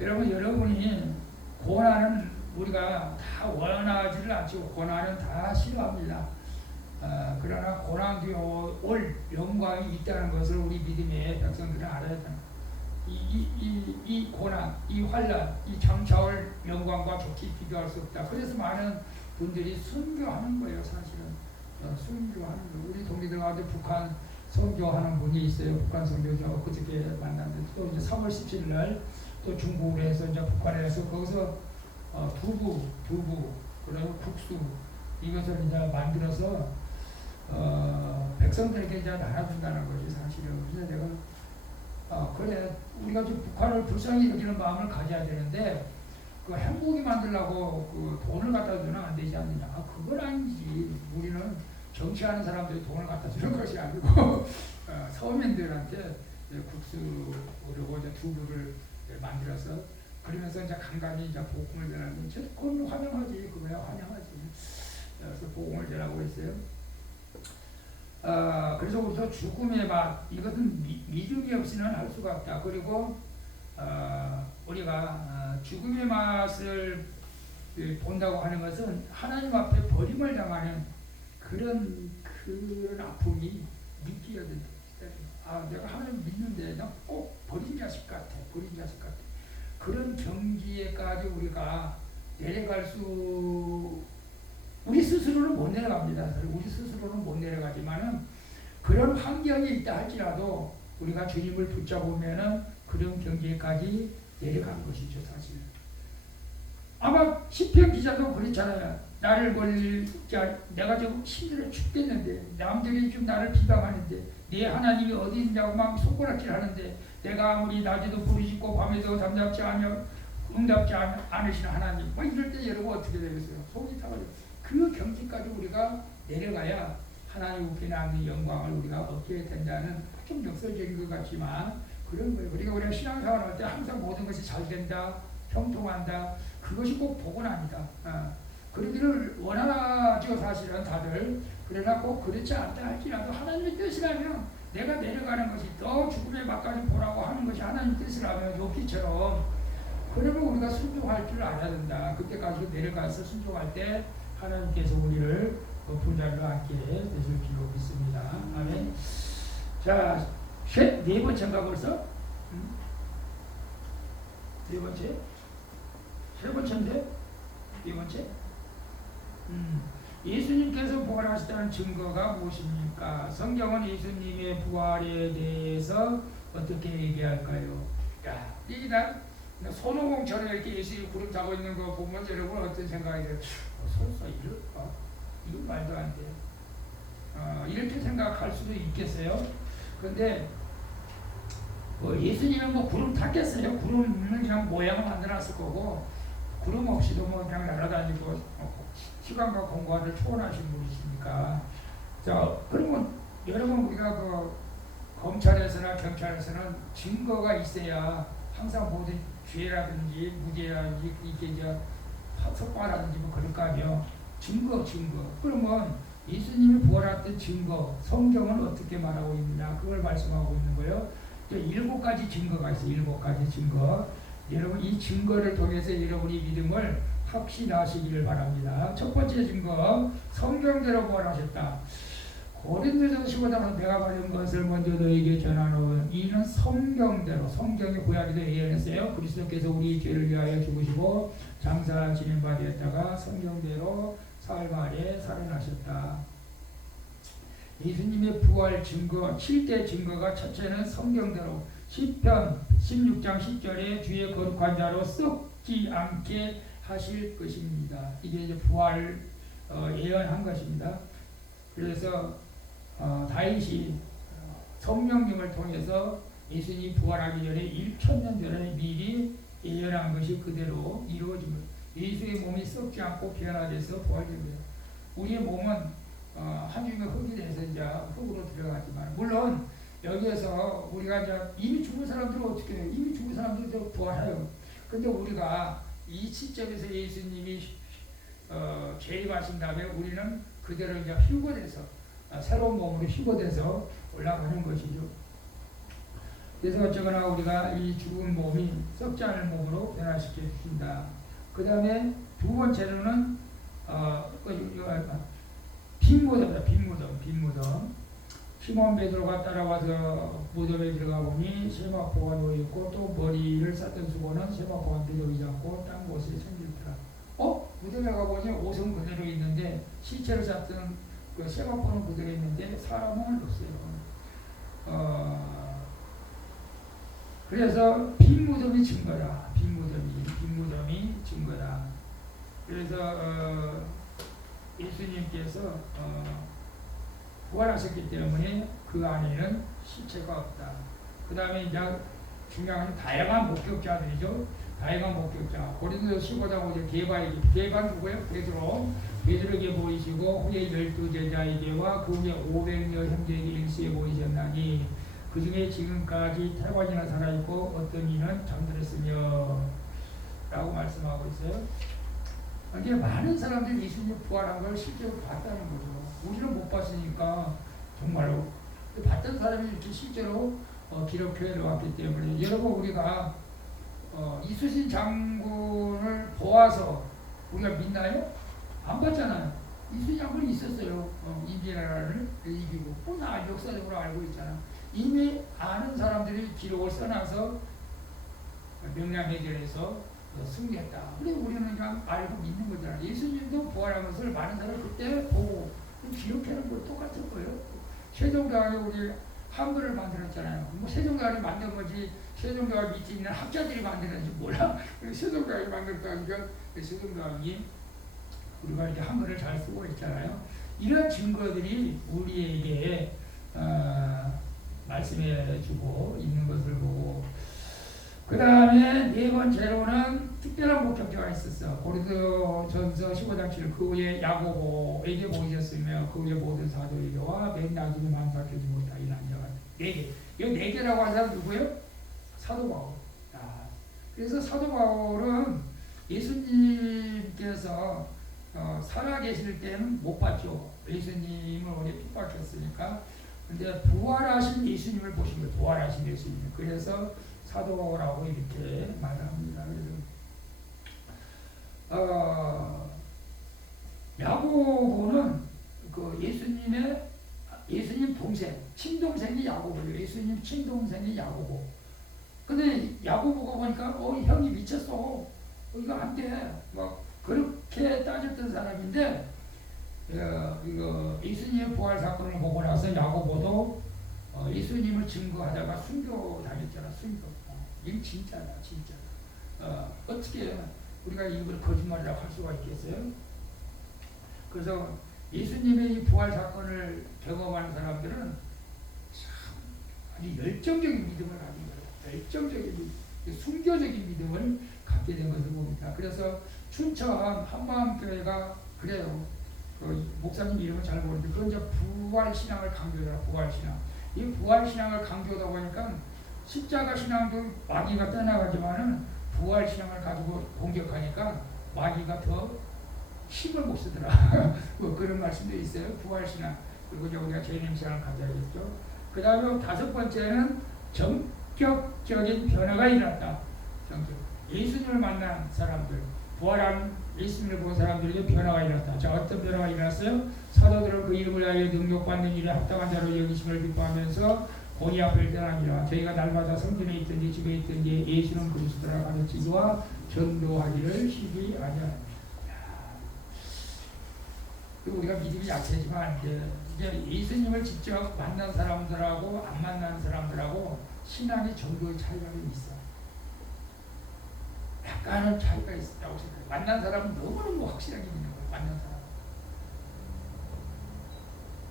여러분이 고난은 우리가 다 원하지를 않죠. 고난은 다 싫어합니다. 그러나 고난 뒤에 올 영광이 있다는 것을 우리 믿음의 백성들은 알아야 된다. 이 고난, 이 환난, 이 장차올 영광과 좋게 비교할 수 없다. 그래서 많은 분들이 순교하는 거예요, 사실은. 순교하는 거예요. 우리 동기들 가운데 북한 선교하는 분이 있어요. 북한 선교자 그저께 만났는데 또 이제 3월 17일 날 또 중국으로 해서 이제 북한에 가서 거기서 두부 그리고 국수 이것을 이제 만들어서 백성들에게 이제 나눠준다는 거지 사실은. 그래서 내가 그래 우리가 좀 북한을 불쌍히 여기는 마음을 가져야 되는데 그 행복이 만들려고 그 돈을 갖다 주면 안 되지 않느냐. 그건 아니지. 우리는 정치하는 사람들이 돈을 갖다 주는 것이 아니고 서민들한테 국수 그리고 이제 두부를 만들어서 그러면서 이제 간간히 이제 복음을 전하는 거. 그건 환영하지. 그거야 환영하지. 그래서 복음을 전하고 있어요. 그래서 우리가 죽음의 맛 이것은 믿음이 없이는 할 수가 없다. 그리고 우리가 죽음의 맛을 본다고 하는 것은 하나님 앞에 버림을 당하는 그런 아픔이 느껴야 된다. 내가 하나님 믿는데 나 꼭 버린 자식 같아. 그런 경지에까지 우리가 내려갈 수 우리 스스로는 못 내려갑니다. 우리 스스로는 못 내려가지만은 그런 환경이 있다 할지라도 우리가 주님을 붙잡으면은 그런 경지에까지 내려가는 것이죠, 사실. 아마 시편 기자도 그랬잖아요. 나를 내가 좀 힘들어 죽겠는데 남들이 좀 나를 비방하는데 내 하나님이 어디 있냐고 막 손가락질 하는데 내가 아무리 낮에도 부르짖고 밤에도 잠잠지 않으며 응답지 않으시는 하나님 뭐 이럴 때 여러분 어떻게 되겠어요? 속이 타버려요. 그 경지까지 우리가 내려가야 하나님께 남는 영광을 우리가 얻게 된다는 좀 역설적인 것 같지만 그런 거예요. 그러니까 우리가 신앙생활 할 때 항상 모든 것이 잘 된다, 형통한다. 그것이 꼭 복은 아니다. 그러기를 원하죠, 사실은 다들. 그러나 꼭 그렇지 않다 할지라도 하나님의 뜻이라면 내가 내려가는 것이 더 죽음의 맛까지 보라고 하는 것이 하나님의 뜻이라면 욥기처럼 그러면 우리가 순종할 줄 알아야 된다. 그때까지 내려가서 순종할 때 하나님께서 우리를 높은 자리로 앉게 되실 줄로 믿습니다. 아멘. 자, 네 번째인가 벌써? 네 번째? 세 번째인데? 네 번째? 예수님께서 부활하셨다는 증거가 무엇입니까? 성경은 예수님의 부활에 대해서 어떻게 얘기할까요? 야, 이날 손오공처럼 이렇게 예수님이 구름 타고 있는 거 보면 여러분 어떤 생각이 들어요? 설사 이럴까? 이건 말도 안 돼. 이렇게 생각할 수도 있겠어요. 그런데 예수님은 구름 탔겠어요? 구름을 그냥 모양을 만들어놨을 거고 구름 없이도 뭐 그냥 날아다니고 시간과 공간을 초월하신 분이시니까. 자, 그러면 여러분 우리가 그 검찰에서나 경찰에서는 증거가 있어야 항상 모든 죄라든지 무죄라든지 이게 이제 석방하든지 뭐 그럴 거 아니에요. 증거. 그러면 예수님이 부활했던 증거, 성경은 어떻게 말하고 있느냐, 그걸 말씀하고 있는 거예요. 7가지 증거가 있어요. 7가지 증거. 여러분 이 증거를 통해서 여러분이 믿음을 확신하시기를 바랍니다. 첫 번째 증거, 성경대로 부활하셨다. 고린도전서 15장에서 내가 받은 것을 먼저 너에게 전하노니 이는 성경대로, 성경의 구약에도 예언했어요. 그리스도께서 우리 죄를 위하여 죽으시고 장사 지낸 바 되었다가 성경대로 사흘 만에 살아나셨다. 예수님의 부활 증거, 7대 증거가 첫째는 성경대로 시편 16장 10절에 주의 거룩한 자로 썩지 않게 하실 것입니다. 이게 이제 부활 예언한 것입니다. 그래서 다윗이 성령님을 통해서 예수님이 부활하기 전에 1,000년 전에 미리 예언한 것이 그대로 이루어진 거예요. 예수의 몸이 썩지 않고 변화돼서 부활된 거예요. 우리의 몸은 한 주인의 흙이 돼서 이제 흙으로 들어가지만, 물론 여기에서 우리가 이제 이미 죽은 사람들은 어떻게 해요? 이미 죽은 사람들도 부활해요. 근데 우리가 이 시점에서 예수님이 재림하신 다음에 우리는 그대로 이제 휴거돼서 새로운 몸으로 휴거돼서 올라가는 것이죠. 그래서 어쩌거나 우리가 이 죽은 몸이 썩지 않을 몸으로 변화시켜 주신다. 그 다음에 두 번째로는 빈무덤이다. 빈무덤. 시몬 베드로가 따라와서 무덤에 들어가 보니 세마포가 놓여있고 또 머리를 쌌던 수건은 세마포가 비도이지 않고 딴 곳에 생겼더라. 무덤에 가보니 옷은 그대로 있는데 시체를 쌌던 그 세마포는 그대로 있는데 사람은 없어요. 그래서 빈무덤이 증거다. 빈무덤이 증거다. 그래서 예수님께서 부활하셨기 때문에 그 안에는 시체가 없다. 그 다음에 이제 중요한 건 다양한 목격자들이죠. 다양한 목격자. 고린도서 15장 5절 게바 누구예요? 베드로에게 보이시고 후에 12제자에게와 그 후에 500여 형제에게 일시에 보이셨나니 그 중에 지금까지 태반이나 살아있고 어떤 이는 잠들었으며 라고 말씀하고 있어요. 이게 많은 사람들이 예수님 부활한 걸 실제로 봤다는 거죠. 우리는 못 봤으니까 정말로 봤던 사람이 이렇게 실제로 기록해 놓았기 때문에, 여러분 우리가 이순신 장군을 보아서 우리가 믿나요? 안 봤잖아요. 이순신 장군이 있었어요. 임진왜란을 이기고. 나 역사적으로 알고 있잖아. 이미 아는 사람들이 기록을 써놔서 명량해전에서 승리했다. 그래 우리는 그냥 알고 믿는 거잖아. 예수님도 부활한 것을 많은 사람이 그때 보고 기록하는 거 똑같은 거예요. 세종대왕이 우리 한글을 만들었잖아요. 뭐 세종대왕이 만든 거지 세종대왕 밑에 있는 학자들이 만드는지 몰라. 세종대왕이 만들었다니까 세종대왕이 우리가 이렇게 한글을 잘 쓰고 있잖아요. 이런 증거들이 우리에게 말씀해 주고 있는 것을 보고, 그 다음에 네 번째로는 특별한 목격자가 있었어. 고린도전서 15장 7절 그 후에 야고보에게 보이셨으며 그 후에 모든 사도에게와 맨 나중에 만삭하지 못한 이 남자가 4개. 이 4개라고 하는 사람 누구예요? 사도 바울. 그래서 사도 바울은 예수님께서 살아계실 때는 못 봤죠. 예수님을 오래 핍박했으니까. 근데 부활하신 예수님을 보신 거예요. 부활하신 예수님. 그래서 사도라고 이렇게 말합니다. 그래서 야고보는 그 예수님 동생, 친동생이 야고보예요. 예수님 친동생이 야고보. 근데 야고보가 보니까 형이 미쳤어. 이거 안 돼. 막 그렇게 따졌던 사람인데 이거 예수님의 부활 사건을 보고 나서 야고보도 예수님을 증거하다가 순교 당했잖아. 순교. 이게 진짜다. 어떻게 우리가 이걸 거짓말이라고 할 수가 있겠어요? 그래서 예수님의 이 부활 사건을 경험하는 사람들은 참 아주 열정적인 믿음을 가진 거예요. 열정적인 순교적인 믿음을 갖게 된 것을 봅니다. 그래서 춘천 한마음교회가 그래요. 그 목사님 이름은 잘 모르는데 그건 이제 부활신앙을 강조하더라. 부활신앙. 이 부활신앙을 강조하다 보니까 십자가 신앙도 마귀가 떠나가지만은 부활신앙을 가지고 공격하니까 마귀가 더 힘을 못 쓰더라. 뭐 그런 말씀도 있어요. 부활신앙. 그리고 이제 우리가 재림신앙을 가져야겠죠. 그 다음에 다섯 번째는 전격적인 변화가 일어났다. 예수님을 만난 사람들, 부활한 예수님을 본 사람들에게 변화가 일어났다. 자, 어떤 변화가 일어났어요? 사도들은 그 이름을 위하여 능력받는 일에 합당한 자로 여기심을 기뻐하면서 공의 앞을 떠나니라. 저희가 날마다 성전에 있든지 집에 있든지 예수는 그리스도라 가르치기와 전도하기를 쉬지 아니하니라. 우리가 믿음이 약해지만 이제 예수님을 직접 만난 사람들하고 안 만난 사람들하고 신앙의 정도의 차이가 좀 있어. 약간은 차이가 있다고 생각해요. 만난 사람은 너무너무 확실하게 믿는 거예요. 만난 사람.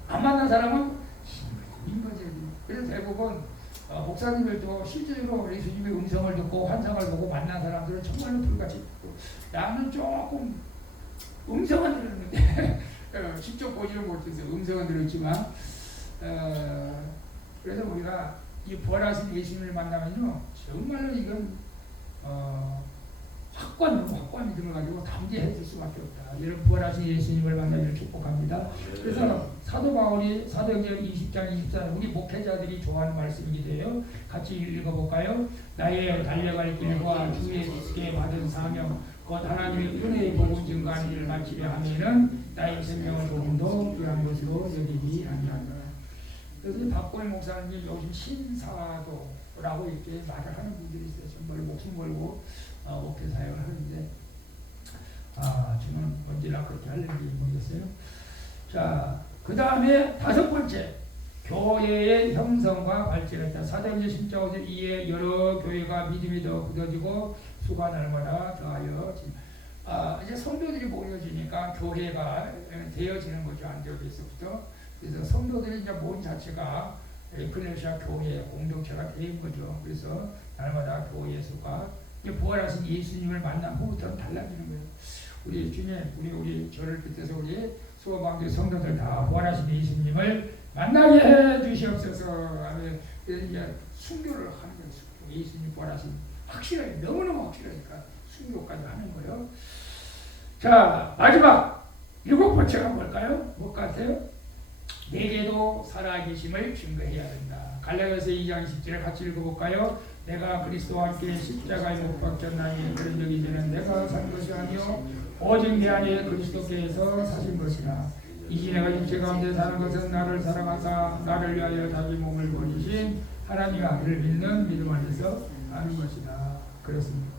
안 만난 사람은 민거제지. 그래서 대부분 목사님들도 실제로 예수님의 음성을 듣고 환상을 보고 만난 사람들은 정말로 불같이 듣고, 나는 조금 음성은 들었는데 직접 보지는 못해서 음성은 들었지만, 그래서 우리가 이 부활하신 예수님을 만나면요 정말로 이건 확고한 믿음을 가지고 담대해 줄 수밖에 없다. 여러분 부활하신 예수님을 만나기를 축복합니다. 그래서 사도 바울이 사도행전 20장 24절 우리 목회자들이 좋아하는 말씀이기도 해요. 같이 읽어볼까요? 나의 달려갈 길과 주의 지게 받은 사명 곧 하나님의 은혜의 복음 증거하는 일을 마치려 하면은 나의 생명을 조금도 귀한 것으로 여기지 아니하노라. 그래서 박보희 목사님이 요즘 신사도라고 이렇게 말을 하는 분들이 있어요. 정말 목숨 걸고 목회 사역을 하는데, 저는 언제나 그렇게 하려는지 모르겠어요. 자, 그 다음에 다섯 번째, 교회의 형성과 발전했다. 사도행전 10장 5절 이에 여러 교회가 믿음이 더 굳어지고 수가 날마다 더하여 이제 성도들이 모여지니까 교회가 되어지는 거죠. 안디옥에서부터. 그래서 성도들이 이제 모임 자체가 에클레시아 교회 공동체가 된 거죠. 그래서 날마다 교회 수가 부활하신 예수님을 만난 후부터는 달라지는 거예요. 우리 주님, 우리 저를 뜻해서 우리 수호방교 성도들 다 부활하신 예수님을 만나게 해 주시옵소서. 이제 순교를 하는 거예요. 순교. 예수님 부활하신 확실하게 너무너무 확실하니까 순교까지 하는 거예요. 자, 마지막 일곱 번째가 뭘까요? 뭐 같아요? 내게도 살아계심을 증거해야 된다. 갈라디아서 2장 10절에 같이 읽어볼까요? 내가 그리스도와 함께 십자가에 못 박혔나니 그런 적이 이제는 내가 산 것이 아니요 오직 내 안에 그리스도께서 사신 것이라. 이제 내가 육체 가운데 사는 것은 나를 사랑하사 나를 위하여 자기 몸을 버리신 하나님의 아들을 믿는 믿음 안에서 하는 것이다. 그렇습니다.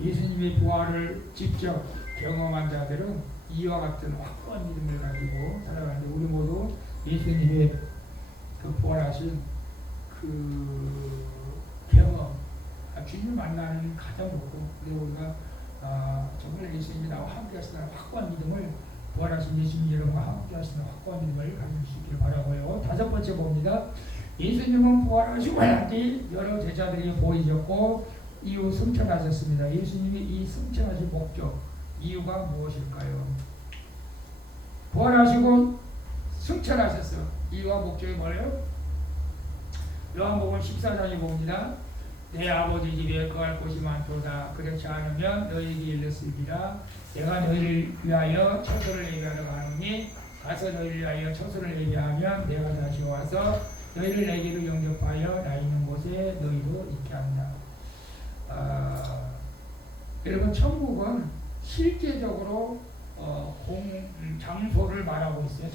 예수님의 부활을 직접 경험한 자들은 이와 같은 확고한 믿음을 가지고 살아가는데, 우리 모두 예수님의 그 부활하신 그 경험, 주님을 만나는 가장 좋고, 그리고 우리가 정말 예수님이 나와 함께 하시는 확고한 믿음을, 부활하신 예수님 여러분과 함께 하시는 확고한 믿음을 가질 수 있기를 바라고요. 다섯 번째 봅니다. 예수님은 부활하시고 난 뒤 여러 제자들이 보이셨고 이후 승천하셨습니다. 예수님이 이 승천하신 목적, 이유가 무엇일까요? 부활하시고 승천하셨어. 이유와 목적이 뭐예요? 요한복음 14장에 봅니다. 내 아버지 집에 거할 곳이 많도다. 그렇지 않으면 너희에게 일렀으리라. 내가 너희를 위하여 처소를 예비하러 가노니 가서 너희를 위하여 처소를 예비하면 내가 다시 와서 너희를 내게로 영접하여 나 있는 곳에 너희도 있게 한다. 여러분 천국은 실제적으로 장소를 말하고 있어요.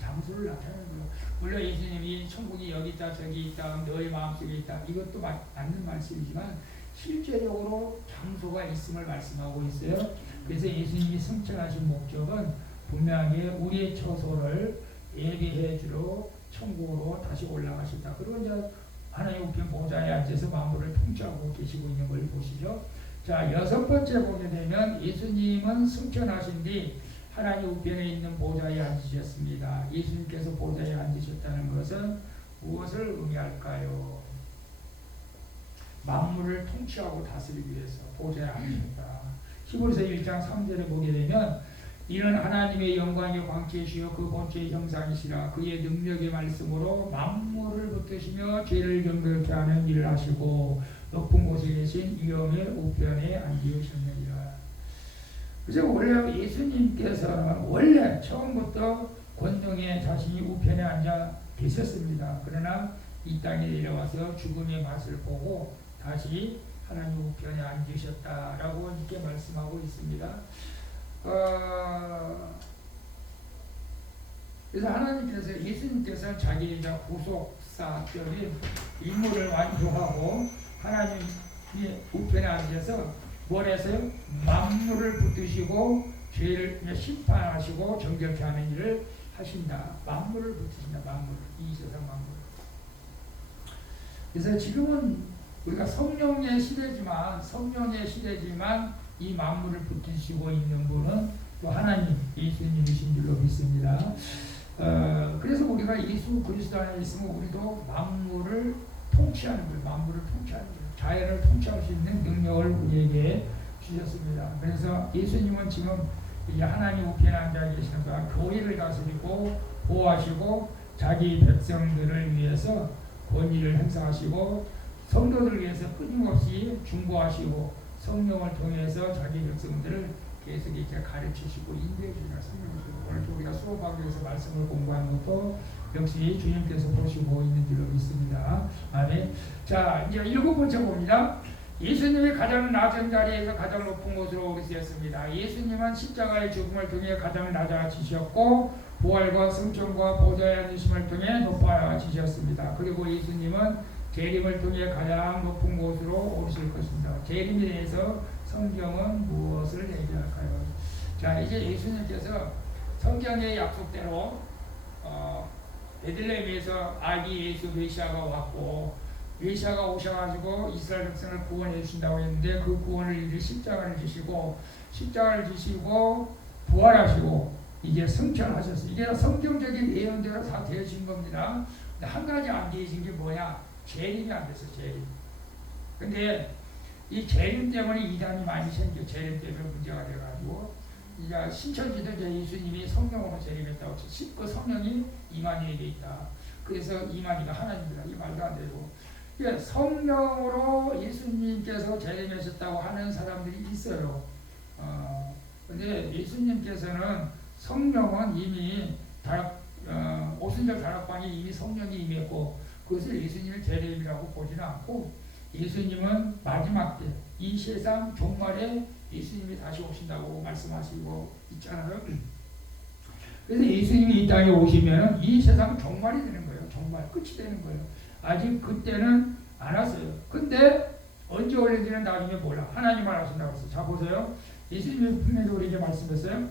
장소를 나타내는 거예요. 물론 예수님이 천국이 여기 있다 저기 있다 너희 마음속에 있다 이것도 맞는 말씀이지만 실제적으로 장소가 있음을 말씀하고 있어요. 그래서 예수님이 승천하신 목적은 분명하게 우리의 처소를 예비해 주러 천국으로 다시 올라가셨다. 그리고 이제 하나님 우편 보좌에 앉아서 만물을 통치하고 계시고 있는 걸 보시죠. 자, 여섯 번째 보게 되면 예수님은 승천하신 뒤 하나님 우편에 있는 보좌에 앉으셨습니다. 예수님께서 보좌에 앉으셨다는 것은 무엇을 의미할까요? 만물을 통치하고 다스리기 위해서 보좌에 앉으셨다. 히브리서 1장 3절에 보게 되면 이는 하나님의 영광의 광채시요 그 본체의 형상이시라 그의 능력의 말씀으로 만물을 붙드시며 죄를 경건케 하는 일을 하시고 높은 곳에 계신 위엄의 우편에 앉으셨느니라. 그래서 원래 예수님께서는 원래 처음부터 권능에 자신이 우편에 앉아 계셨습니다. 그러나 이 땅에 내려와서 죽음의 맛을 보고 다시 하나님 우편에 앉으셨다라고 이렇게 말씀하고 있습니다. 그래서 하나님께서 예수님께서 자기의 구속사적인 임무를 완수하고 하나님의 우편에 앉아서 뭘 했어요? 만물을 붙드시고 죄를 심판하시고 정결케 하는 일을 하신다. 만물을 붙드신다. 만물. 이 세상 만물. 그래서 지금은 우리가 성령의 시대지만 이 만물을 붙드시고 있는 분은 또 하나님 예수님이신 줄로 믿습니다. 그래서 우리가 예수 그리스도 안에 있으면 우리도 만물을 통치하는 거예요. 만물을 통치하는 거예요. 자연을 통치할 수 있는 능력을 우리에게 주셨습니다. 그래서 예수님은 지금 이제 하나님 우편에 앉아 계시는 거야. 교회를 다스리고 보호하시고 자기 백성들을 위해서 권위를 행사하시고 성도들을 위해서 끊임없이 중보하시고 성령을 통해서 자기 백성들을 계속 이렇게 가르치시고 인도해 주시는 성령이시고 오늘 우리가 수업하기 위해서 말씀을 공부하는 것도 역시 주님께서 보시고 있는 줄로 믿습니다. 아멘. 자, 이제 7번째 봅니다. 예수님이 가장 낮은 자리에서 가장 높은 곳으로 오르셨습니다. 예수님은 십자가의 죽음을 통해 가장 낮아지셨고 부활과 승천과 보좌에 앉으심을 통해 높아지셨습니다. 그리고 예수님은 재림을 통해 가장 높은 곳으로 오르실 것입니다. 재림에 대해서 성경은 무엇을 얘기할까요? 자, 이제 예수님께서 성경의 약속대로 베들레헴에서 아기 예수 메시아가 왔고 메시아가 오셔가지고 이스라엘 백성을 구원해 주신다고 했는데 그 구원을 이제 십자가를 지시고 부활하시고 이제 승천하셨어요. 이게 성경적인 예언대로 다 되어진 겁니다. 근데 한 가지 안 되어진 게 뭐냐? 재림이 안 됐어. 재림. 근데 이 재림 때문에 이단이 많이 생겨. 재림 때문에 문제가 돼가지고 이제 신천지도 이제 예수님이 성령으로 재림했다고 그 성령이 이만희에게 있다. 그래서 이만희가 하나님이다. 이 말도 안 되고 성령으로 예수님께서 재림하셨다고 하는 사람들이 있어요. 근데 예수님께서는 성령은 이미 오순절 다락방에 이미 성령이 임했고 그것을 예수님의 재림이라고 보지는 않고 예수님은 마지막 때 이 세상 종말에 예수님이 다시 오신다고 말씀하시고 있잖아요. 그래서 예수님이 이 땅에 오시면 이 세상 종말이 되는 거예요. 종말 끝이 되는 거예요. 아직 그때는 안 왔어요. 근데 언제 올는지는 나중에 몰라. 하나님 알아신다고 했어요. 자 보세요. 예수님이 분명히 우리에게 말씀했어요.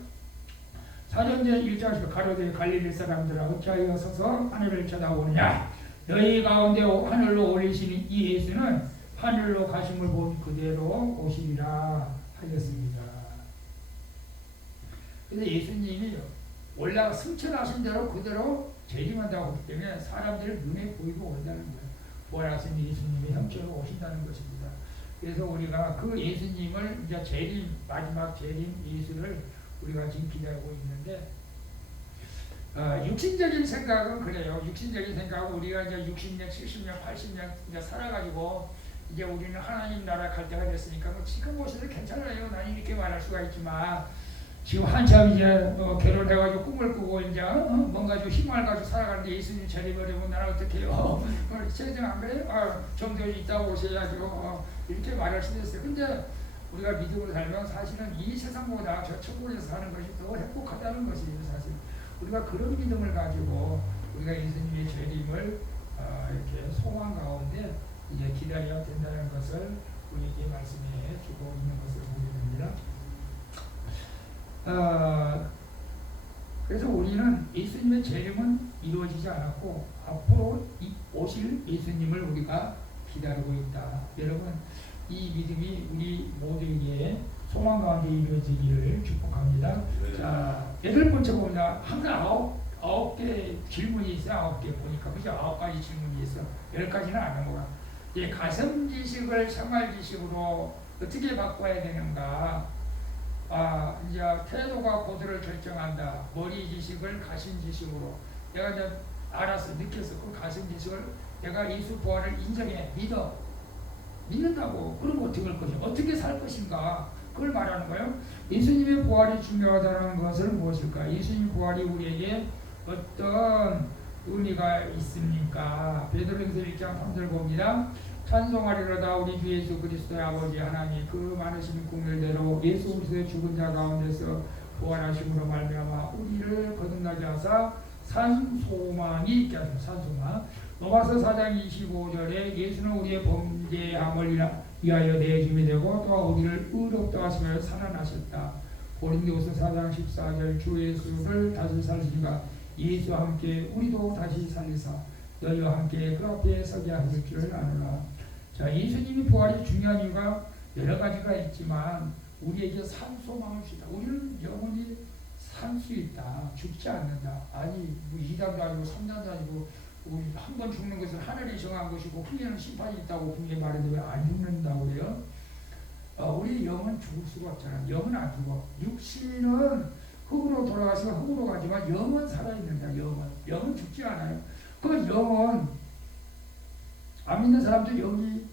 사도행전 1장에서 가로되 갈릴리 사람들아 어찌하여 서서 하늘을 쳐다보느냐. 너희 가운데 하늘로 올리시는 이 예수는 하늘로 가심을 본 그대로 오시리라 하였습니다. 그래서 예수님이 올라가 승천하신 대로 그대로 재림한다고 하기 때문에 사람들의 눈에 보이고 온다는 거예요. 부활하신 예수님의 형체로 오신다는 것입니다. 그래서 우리가 그 예수님을 이제 재림, 마지막 재림 예수를 우리가 지금 기다리고 있는데 육신적인 생각은 그래요. 육신적인 생각은 우리가 이제 60년, 70년, 80년 이제 살아가지고 이제 우리는 하나님 나라 갈 때가 됐으니까 뭐 지금 모습도 괜찮아요. 나는 이렇게 말할 수가 있지만 지금 한참 이제 결혼해가지고 꿈을 꾸고 이제 뭔가 좀 희망을 가지고 살아가는데 예수님 재림하려면 나는 어떻게 해요? 세상 안 그래요? 좀 더 있다 오셔야죠. 이렇게 말할 수도 있어요. 근데 우리가 믿음으로 살면 사실은 이 세상보다 저 천국에서 사는 것이 더 행복하다는 것이에요. 사실 우리가 그런 믿음을 가지고 우리가 예수님의 재림을 이렇게 소망 가운데 이제 기다려야 된다는 것을 우리에게 말씀해 주고 있는 것을 보게 됩니다. 그래서 우리는 예수님의 재림은 이루어지지 않았고 앞으로 오실 예수님을 우리가 기다리고 있다. 여러분 이 믿음이 우리 모두에게 소망 가운데 이루어지기를 축복합니다. 자, 8번째 봅니다. 항상 9개 질문이 있어요. 9개 보니까 그죠? 9가지 질문이 있어. 10가지는 안 넘어가. 이 가슴 지식을 생활 지식으로 어떻게 바꿔야 되는가? 이제 태도가 고도를 결정한다. 머리 지식을 가슴 지식으로. 내가 이제 알았어, 느꼈어. 그 가슴 지식을 내가 예수 부활을 인정해, 믿는다고. 그럼 어떻게 할 것인가? 어떻게 살 것인가? 그걸 말하는 거예요. 예수님의 부활이 중요하다는 것은 무엇일까? 예수님 부활이 우리에게 어떤 의미가 있습니까? 베드로전서 1장 3절 봅니다. 찬송하리로다 우리 주 예수 그리스도의 아버지 하나님 그 많으신 국률대로 예수 그리스도의 죽은 자 가운데서 부활하심으로 말미암아 우리를 거듭나게 하사 산 소망이 있게 하소서. 산 소망. 로마서 4장 25절에 예수는 우리의 범죄함을 위하여 내줌이 되고 또 우리를 의롭다 하시며 살아나셨다. 고린도후서 4장 14절 주 예수를 다시 살리시니가 예수와 함께 우리도 다시 살리사 너희와 함께 그 앞에 서게 하실 줄 아노라. 자, 예수님이 부활이 중요한 이유가 여러 가지가 있지만 우리에게 산 소망을 주다. 우리는 영원히 살 수 있다. 죽지 않는다. 아니 뭐 2단도 아니고 3단도 아니고 우리 한 번 죽는 것은 하늘이 정한 것이고 후에는 심판이 있다고 분명히 말했는데 왜 안 죽는다고 그래요? 우리 영은 죽을 수가 없잖아. 영은 안 죽어. 육신은 흙으로 돌아가서 흙으로 가지만 영은 살아있는다. 영은 죽지 않아요. 그 영은 안 믿는 사람도 영이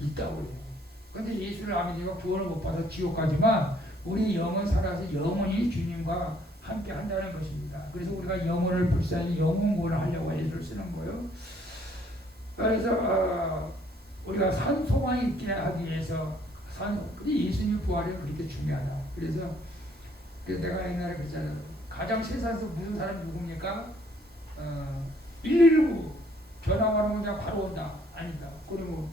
있다고 해요. 그런데 예수를 안 믿으면 구원을 못 받아 지옥 가지만 우리 영은 살아서 영원히 주님과 함께 한다는 것입니다. 그래서 우리가 영혼을 불사히 영혼구원을 하려고 애를 쓰는 거예요. 그래서 우리가 산 소망이 있게 하기 위해서 예수님 부활이 그렇게 중요하다. 그래서 내가 옛날에 그랬잖아요. 가장 세상에서 무슨 사람 누굽니까? 119 전화하면 그냥 바로 온다. 아니다. 그리고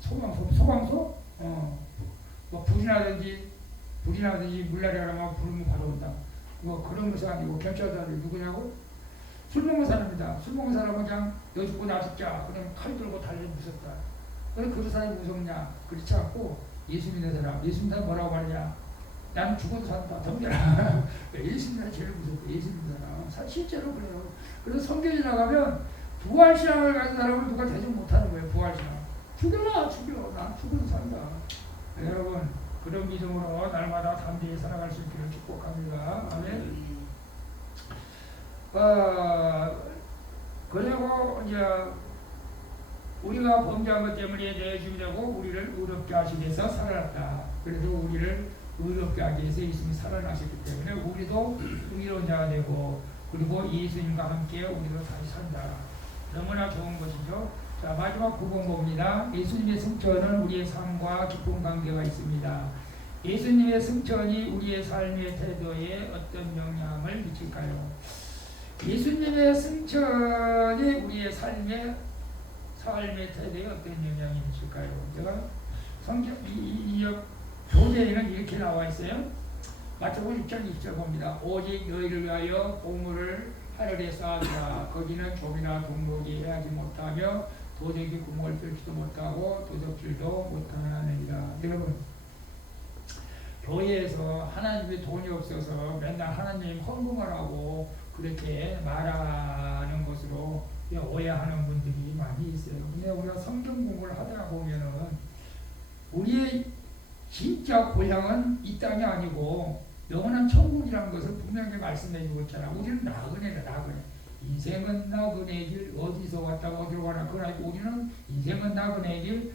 소방서? 뭐 불이 나든지 물날이 가면 부르면 바로 온다. 뭐 그런 것이 아니고 경찰관이 누구냐고? 술 먹는 사람이다. 술 먹는 사람은 그냥 너 죽고 나 죽자. 그냥 칼 들고 달리면 무섭다. 근데 그 사람이 무섭냐? 그렇지 않고 예수 믿는 사람 뭐라고 말하냐? 난 죽어도 산다. 덤벼라. 예수 믿는 사람 제일 무섭고 예수 믿는 사람. 실제로 그래요. 그래서 성경에 나가면 부활신앙을 가진 사람을 누가 대접 못하는 거예요. 부활신앙. 죽여. 난 죽어도 산다. 여러분 그런 믿음으로 날마다 담대히 살아갈 수 있기를 축복합니다. 아멘. 그리고 이제 우리가 범죄한 것 때문에 내줌이 되고 우리를 의롭게 하시기 위해서 살아났다. 그래서 우리를 의롭게 하기 위해서 예수님이 살아나셨기 때문에 우리도 의로운 자가 되고 그리고 예수님과 함께 우리도 다시 산다. 너무나 좋은 것이죠. 자, 마지막 9번 봅니다. 예수님의 승천은 우리의 삶과 깊은 관계가 있습니다. 예수님의 승천이 우리의 삶의 태도에 어떤 영향을 미칠까요? 예수님의 승천이 우리의 삶의 태도에 어떤 영향이 미칠까요? 제가 성경 교재에는 이렇게 나와 있어요. 마태복음 6장 20절 봅니다. 오직 너희를 위하여 보물을 하늘에 쌓았다. 거기는 좀이나 동록이 해하지 못하며 도적이 구멍을 뚫지도 못하고 도적질도 못하느니라. 여러분 교회에서 하나님이 돈이 없어서 맨날 하나님 헌금을 하고 그렇게 말하는 것으로 오해하는 분들이 많이 있어요. 근데 우리가 성경 공부를 하다 보면은 우리의 진짜 고향은 이 땅이 아니고 영원한 천국이라는 것을 분명히 말씀해 주고 있잖아. 우리는 나그네. 인생은 나그네 길, 어디서 왔다가 어디로 가나 그건 아니고 우리는 인생은 나그네 길,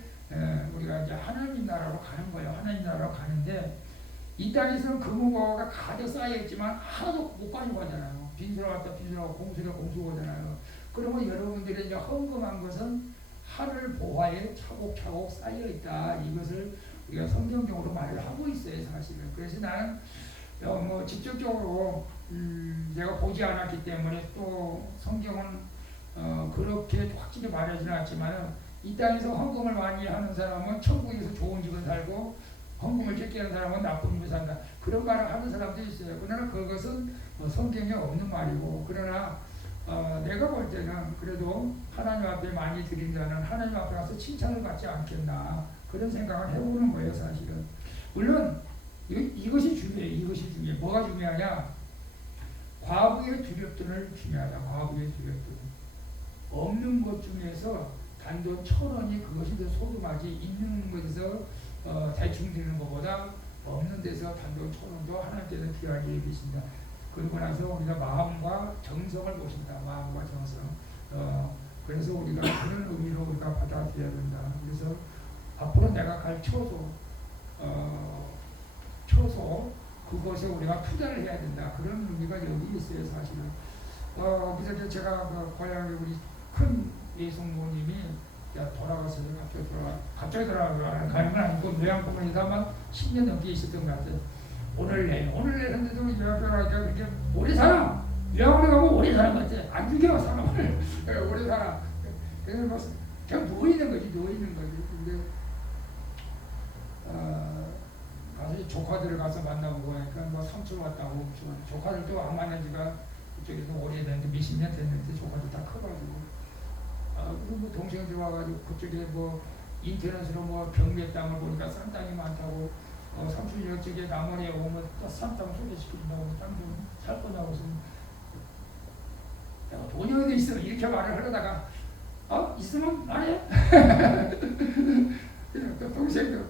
우리가 이제 하나님 나라로 가는 거예요. 하나님 나라로 가는데 이 땅에서는 금은과가 가득 쌓여있지만 하나도 못 가지고 가잖아요. 빈수로 왔다 빈수로 공수로 가잖아요. 그러면 여러분들이 이제 헌금한 것은 하늘 보화에 차곡차곡 쌓여있다. 이것을 우리가 성경적으로 말을 하고 있어요. 사실은. 그래서 나는 뭐 직접적으로 내가 보지 않았기 때문에 또 성경은 그렇게 확실히 말하지는 않지만 이 땅에서 헌금을 많이 하는 사람은 천국에서 좋은 집을 살고 헌금을 적게 하는 사람은 나쁜 집을 산다. 그런 말을 하는 사람도 있어요. 그러나 그것은 성경에 없는 말이고 그러나 내가 볼 때는 그래도 하나님 앞에 많이 드린 자는 하나님 앞에 가서 칭찬을 받지 않겠나 그런 생각을 해보는 거예요. 사실은. 물론 이것이 중요해. 뭐가 중요하냐? 과부의 두렵돈을 중요하다. 과부의 두렵돈. 없는 것 중에서 단돈 1,000원이 그것이 더 소중하지 있는 것에서 대충 드는 것보다 없는 데서 단돈 1,000원도 하나님께서 귀하게 여기신다. 그리고 나서 우리가 마음과 정성을 보신다. 마음과 정성. 그래서 우리가 그런 의미로 우리가 받아들여야 된다. 그래서 앞으로 내가 갈 처소 그것에 우리가 투자를 해야 된다. 그런 의미가 여기 있어요, 사실은. 그래서 제가 고향에 우리 큰 예송모님이 돌아가서요. 갑자기 돌아가는 건 아니고 요양병원에다만 10년 넘게 있었던 것 같아요. 오늘 내일 했는데도 요양병원이니까 그렇게 오래 살아. 요양원에 가면 오래 사는 것 같아. 안 죽여 사람을. 오래 살아. 그래서 뭐 그냥 누워 있는 거지. 근데 가서 조카들을 가서 만나보고 하니까 뭐 삼촌 왔다고 조카들도 안 만난 지가 그쪽에서 오래됐는데 몇십 년 됐는데 조카들 다 커가지고 그리고 뭐 동생들 와가지고 그쪽에 뭐 인터넷으로 뭐 경매 땅을 보니까 싼 땅이 많다고 삼촌이 이쪽에 남원에 오면 싼 땅 소개시켜준다고 땅 좀 살 거냐고 해서 내가 돈이 어디 있어 이렇게 말을 하려다가 있으면 말해. 또 동생도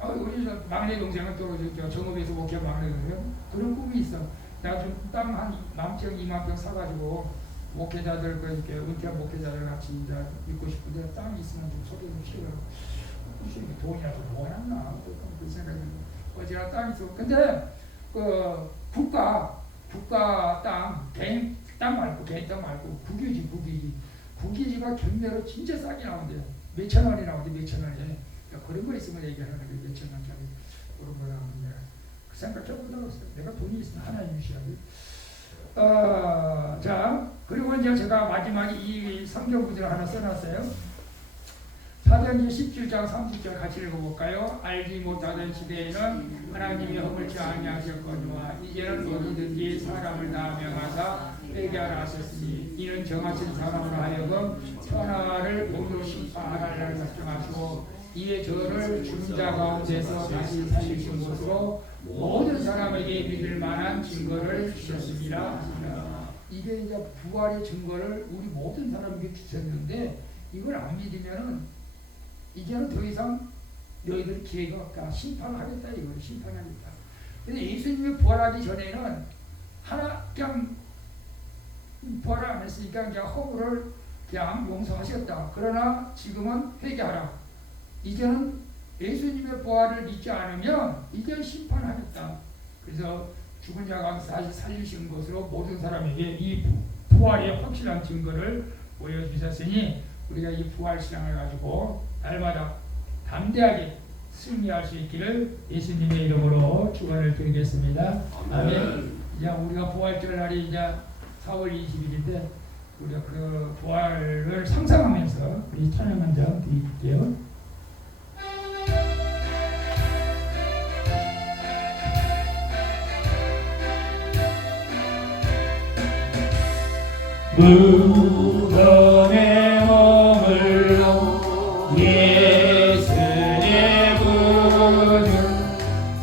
우리 막내 동생은 또 정읍에서 목회 막내거든요. 그런 꿈이 있어. 내가 좀 땅 한 남평 2만 평 사가지고 목회자들 이렇게 은퇴한 목회자들 같이 이제 있고 싶은데 땅이 있으면 좀 소개 좀 시켜요. 돈이라도 뭐 하나 그 생각이 어제가 땅이 있어. 근데 그 국가 땅 개인 땅 말고 국유지가 경매로 진짜 싸게 나온대요. 몇천 원이 나오는데 몇천 원에 그런 거 있으면 얘기하는 거예요. 몇천 원짜리 그런 거 나오는데 그 생각 해보다가 내가 돈이 있으면 하나님 주셔야지. 자 그리고 이제 제가 마지막에 이 성경 구절을 하나 써놨어요. 사도행전 17장 30절 같이 읽어볼까요? 알지 못하던 시대에는 하나님이 허물지 아니하셨거니와 이제는 어디든지 사람을 다 명하사 회개하라 하셨으니 이는 정하신 사람으로 하여금 천하를 본으로 심판하라는 작정하시고 이에 저를 죽은 자 가운데서 다시 살리신 것으로 모든 사람에게 믿을 만한 증거를 주셨습니다. 이게 이제 부활의 증거를 우리 모든 사람에게 주셨는데 이걸 안 믿으면은 이제는 더 이상 너희들 기회가 없다. 심판하겠다. 이걸 심판하겠다. 근데 예수님이 부활하기 전에는 그냥 부활을 안 했으니까 그냥 허물을 그냥 용서하셨다. 그러나 지금은 회개하라. 이제는 예수님의 부활을 믿지 않으면 이제 심판하겠다. 그래서 죽은 자 가운데서 다시 살리신 것으로 모든 사람에게 이 부활의 확실한 증거를 보여주셨으니 우리가 이 부활 신앙을 가지고 날마다 담대하게 승리할 수 있기를 예수님의 이름으로 축원을 드리겠습니다. 아멘. 이제 우리가 부활절 날이 이제 4월 20일인데 우리가 그 부활을 상상하면서 우리 찬양 한 장 드릴게요. 무덤에 머물러 예수의 구주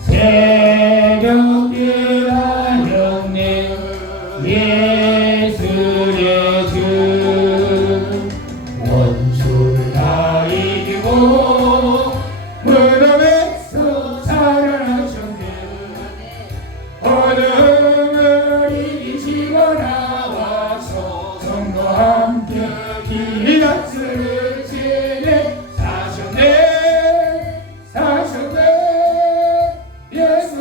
새벽길 하였네 예수의 주 원수를 다 이기고 무덤에서 살아나셨네 어둠을 이기시고 나와서 성도와 함께 길이같을 지내 사셨네 예수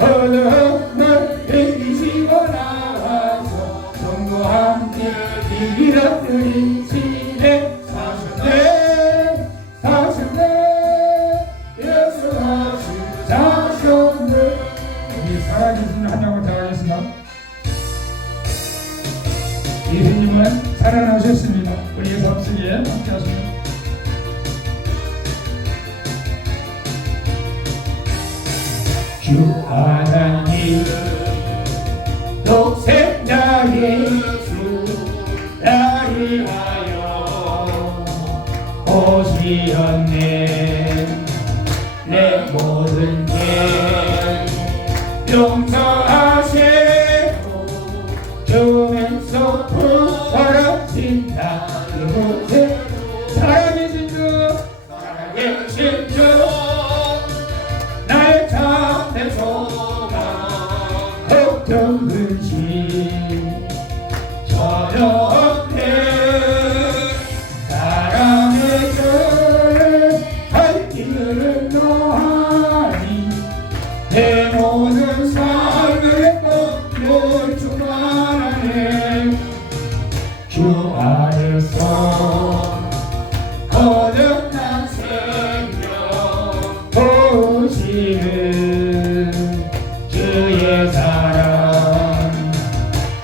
어둠을 이기시고 나와서 성도와 함께 이기라 드리시네 사셨네 사셨네 예수 사셨네. 우리 살아계신 한 명을 더 하겠습니다. 예수님은 살아나셨습니다. 우리의 삶 속에 함께 하십니다. 주 하나님 독생자 예수 나를 위하여 오시었네. 내 모든 죄 용서하시고 주면서 부활하신다. 그곳에 살아계신 주 살아계신 주 나의 참된 소망 걱정 근심 전혀 없네. 사랑의 절 갈 길을 노하니 내 모든 삶의 법을 충만하네. 주 안에서 거듭난 생명 보시는 주의 사랑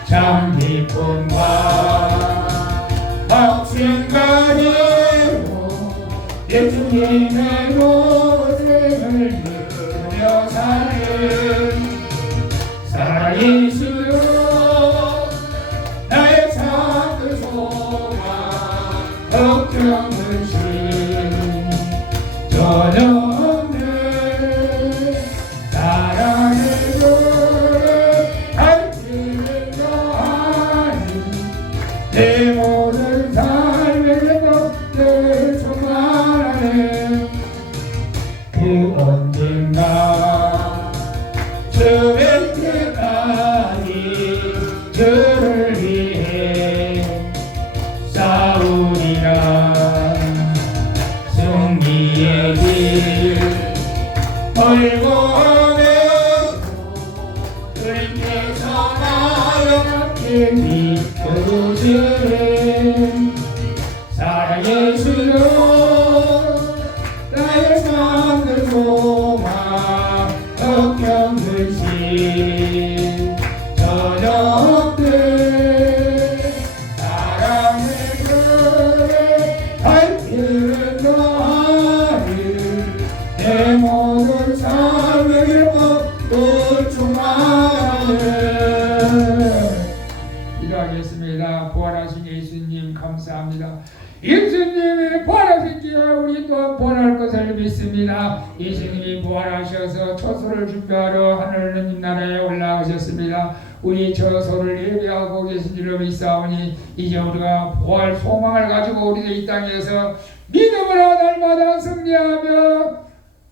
참 기쁨과 박sin가리로 예수님의 모습을 누려 사는 살아계신 나의 참된 소망 걱정 근심 전혀 없는 사랑의 노래 갈 길을 너하니 내 모든 삶의 것들 충만하네. 그 언젠가 주의 때까지 주를 위해 싸우리라. 승리의 길 멀고 내고 주님께서 나의 앞에 비춰주시는 사랑의 주여 나의 참된 소망 걱정 근심 전혀 없네. 사랑의 그의 갈 길을 너하니 내 모든 삶의 법을 충만하네. 기도하겠습니다. 부활하신 예수님 감사합니다. 예수님이 부활하셨기에 우리 또한 부활할 것을 믿습니다. 예수님이 부활하셔서 처소를 준비하러 하늘님 나라에 올라가셨습니다. 우리 처소를 예배하고 계신 줄로 믿사오니 이제 우리가 부활 소망을 가지고 우리도 이 땅에서 믿음으로 날마다 승리하며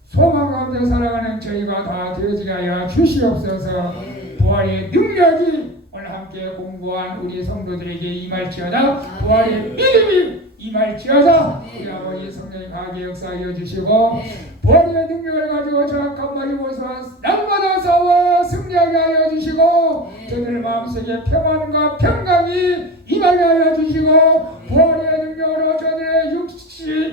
소망 가운데 살아가는 저희가 다 되어지게 하여 주시옵소서. 부활의 능력이 오늘 함께 공부한 우리 성도들에게 임할지어다. 부활의 믿음이 임할지어다. 우리 아버지 성령이 강하게 역사하여 주시고 부활의 능력을 가지고 정확한 말이 모습 날마다 싸워 승리하게 하여 주시고 저들 마음속에 평안과 평강이 임하게 하여 주시고 부활의 능력으로 저들의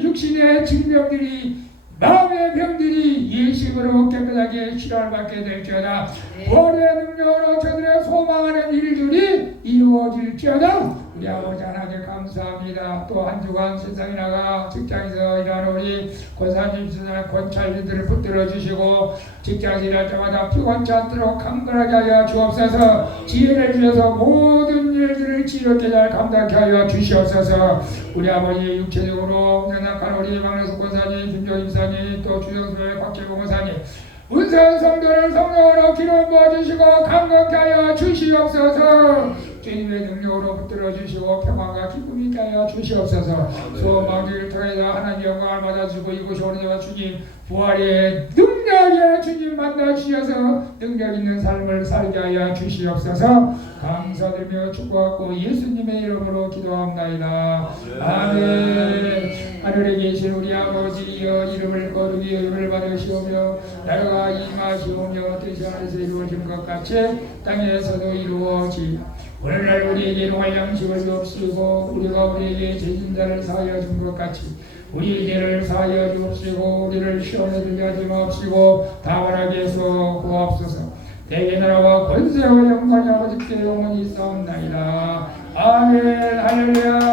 육신의 질병들이 마음의 병들이 예식으로 깨끗하게 치료를 받게 될지어다. 부활의 능력으로 저들의 소망하는 일들이 이루어질지어다. 우리 아버지 하나님 감사합니다. 또 한 주간 세상에 나가 직장에서 일하는 우리 권사님, 권찰들을 붙들어 주시고 직장에서 일할 때마다 피곤치 않도록 강건하게 하여 주옵소서. 지혜를 주셔서 모든 일들을 지혜롭게 잘 감당케 하여 주시옵소서. 우리 아버지 육체적으로 연약한 우리 막내숙 권사님, 김종임 사님, 또 주정수의 곽재봉 권사님 은선 성도를 성령으로 기름 부어주시고 강건케 하여 주시옵소서. 주님의 능력으로 붙들어 주시고 평안과 기쁨이 있게 하여 주시옵소서. 소망기를 통해서 하나님 영광을 받아주고 이곳에 오는 자가 주님 부활의 능력에 주님 만나 주셔서 능력 있는 삶을 살게 하여 주시옵소서. 감사드리며 축복하고 예수님의 이름으로 기도합나이다. 아멘. 하늘에 계신 우리 아버지여 이름을 거룩히 여김을 받으시오며 나라가 임하시오며 뜻이 하늘에서 이루어진 것 같이 땅에서도 이루어지. 오늘날 우리에게 일용할 양식을 주옵시고 우리가 우리에게 죄진 자를 사하여 준 것 같이 우리 죄를 사하여 주옵시고 우리를 시험에 들게 하지 마옵시고 다만 악에서 구하옵소서. 대개 나라와 권세와 영광이 아버지께 영원히 있사옵나이다. 아멘. 할렐루야.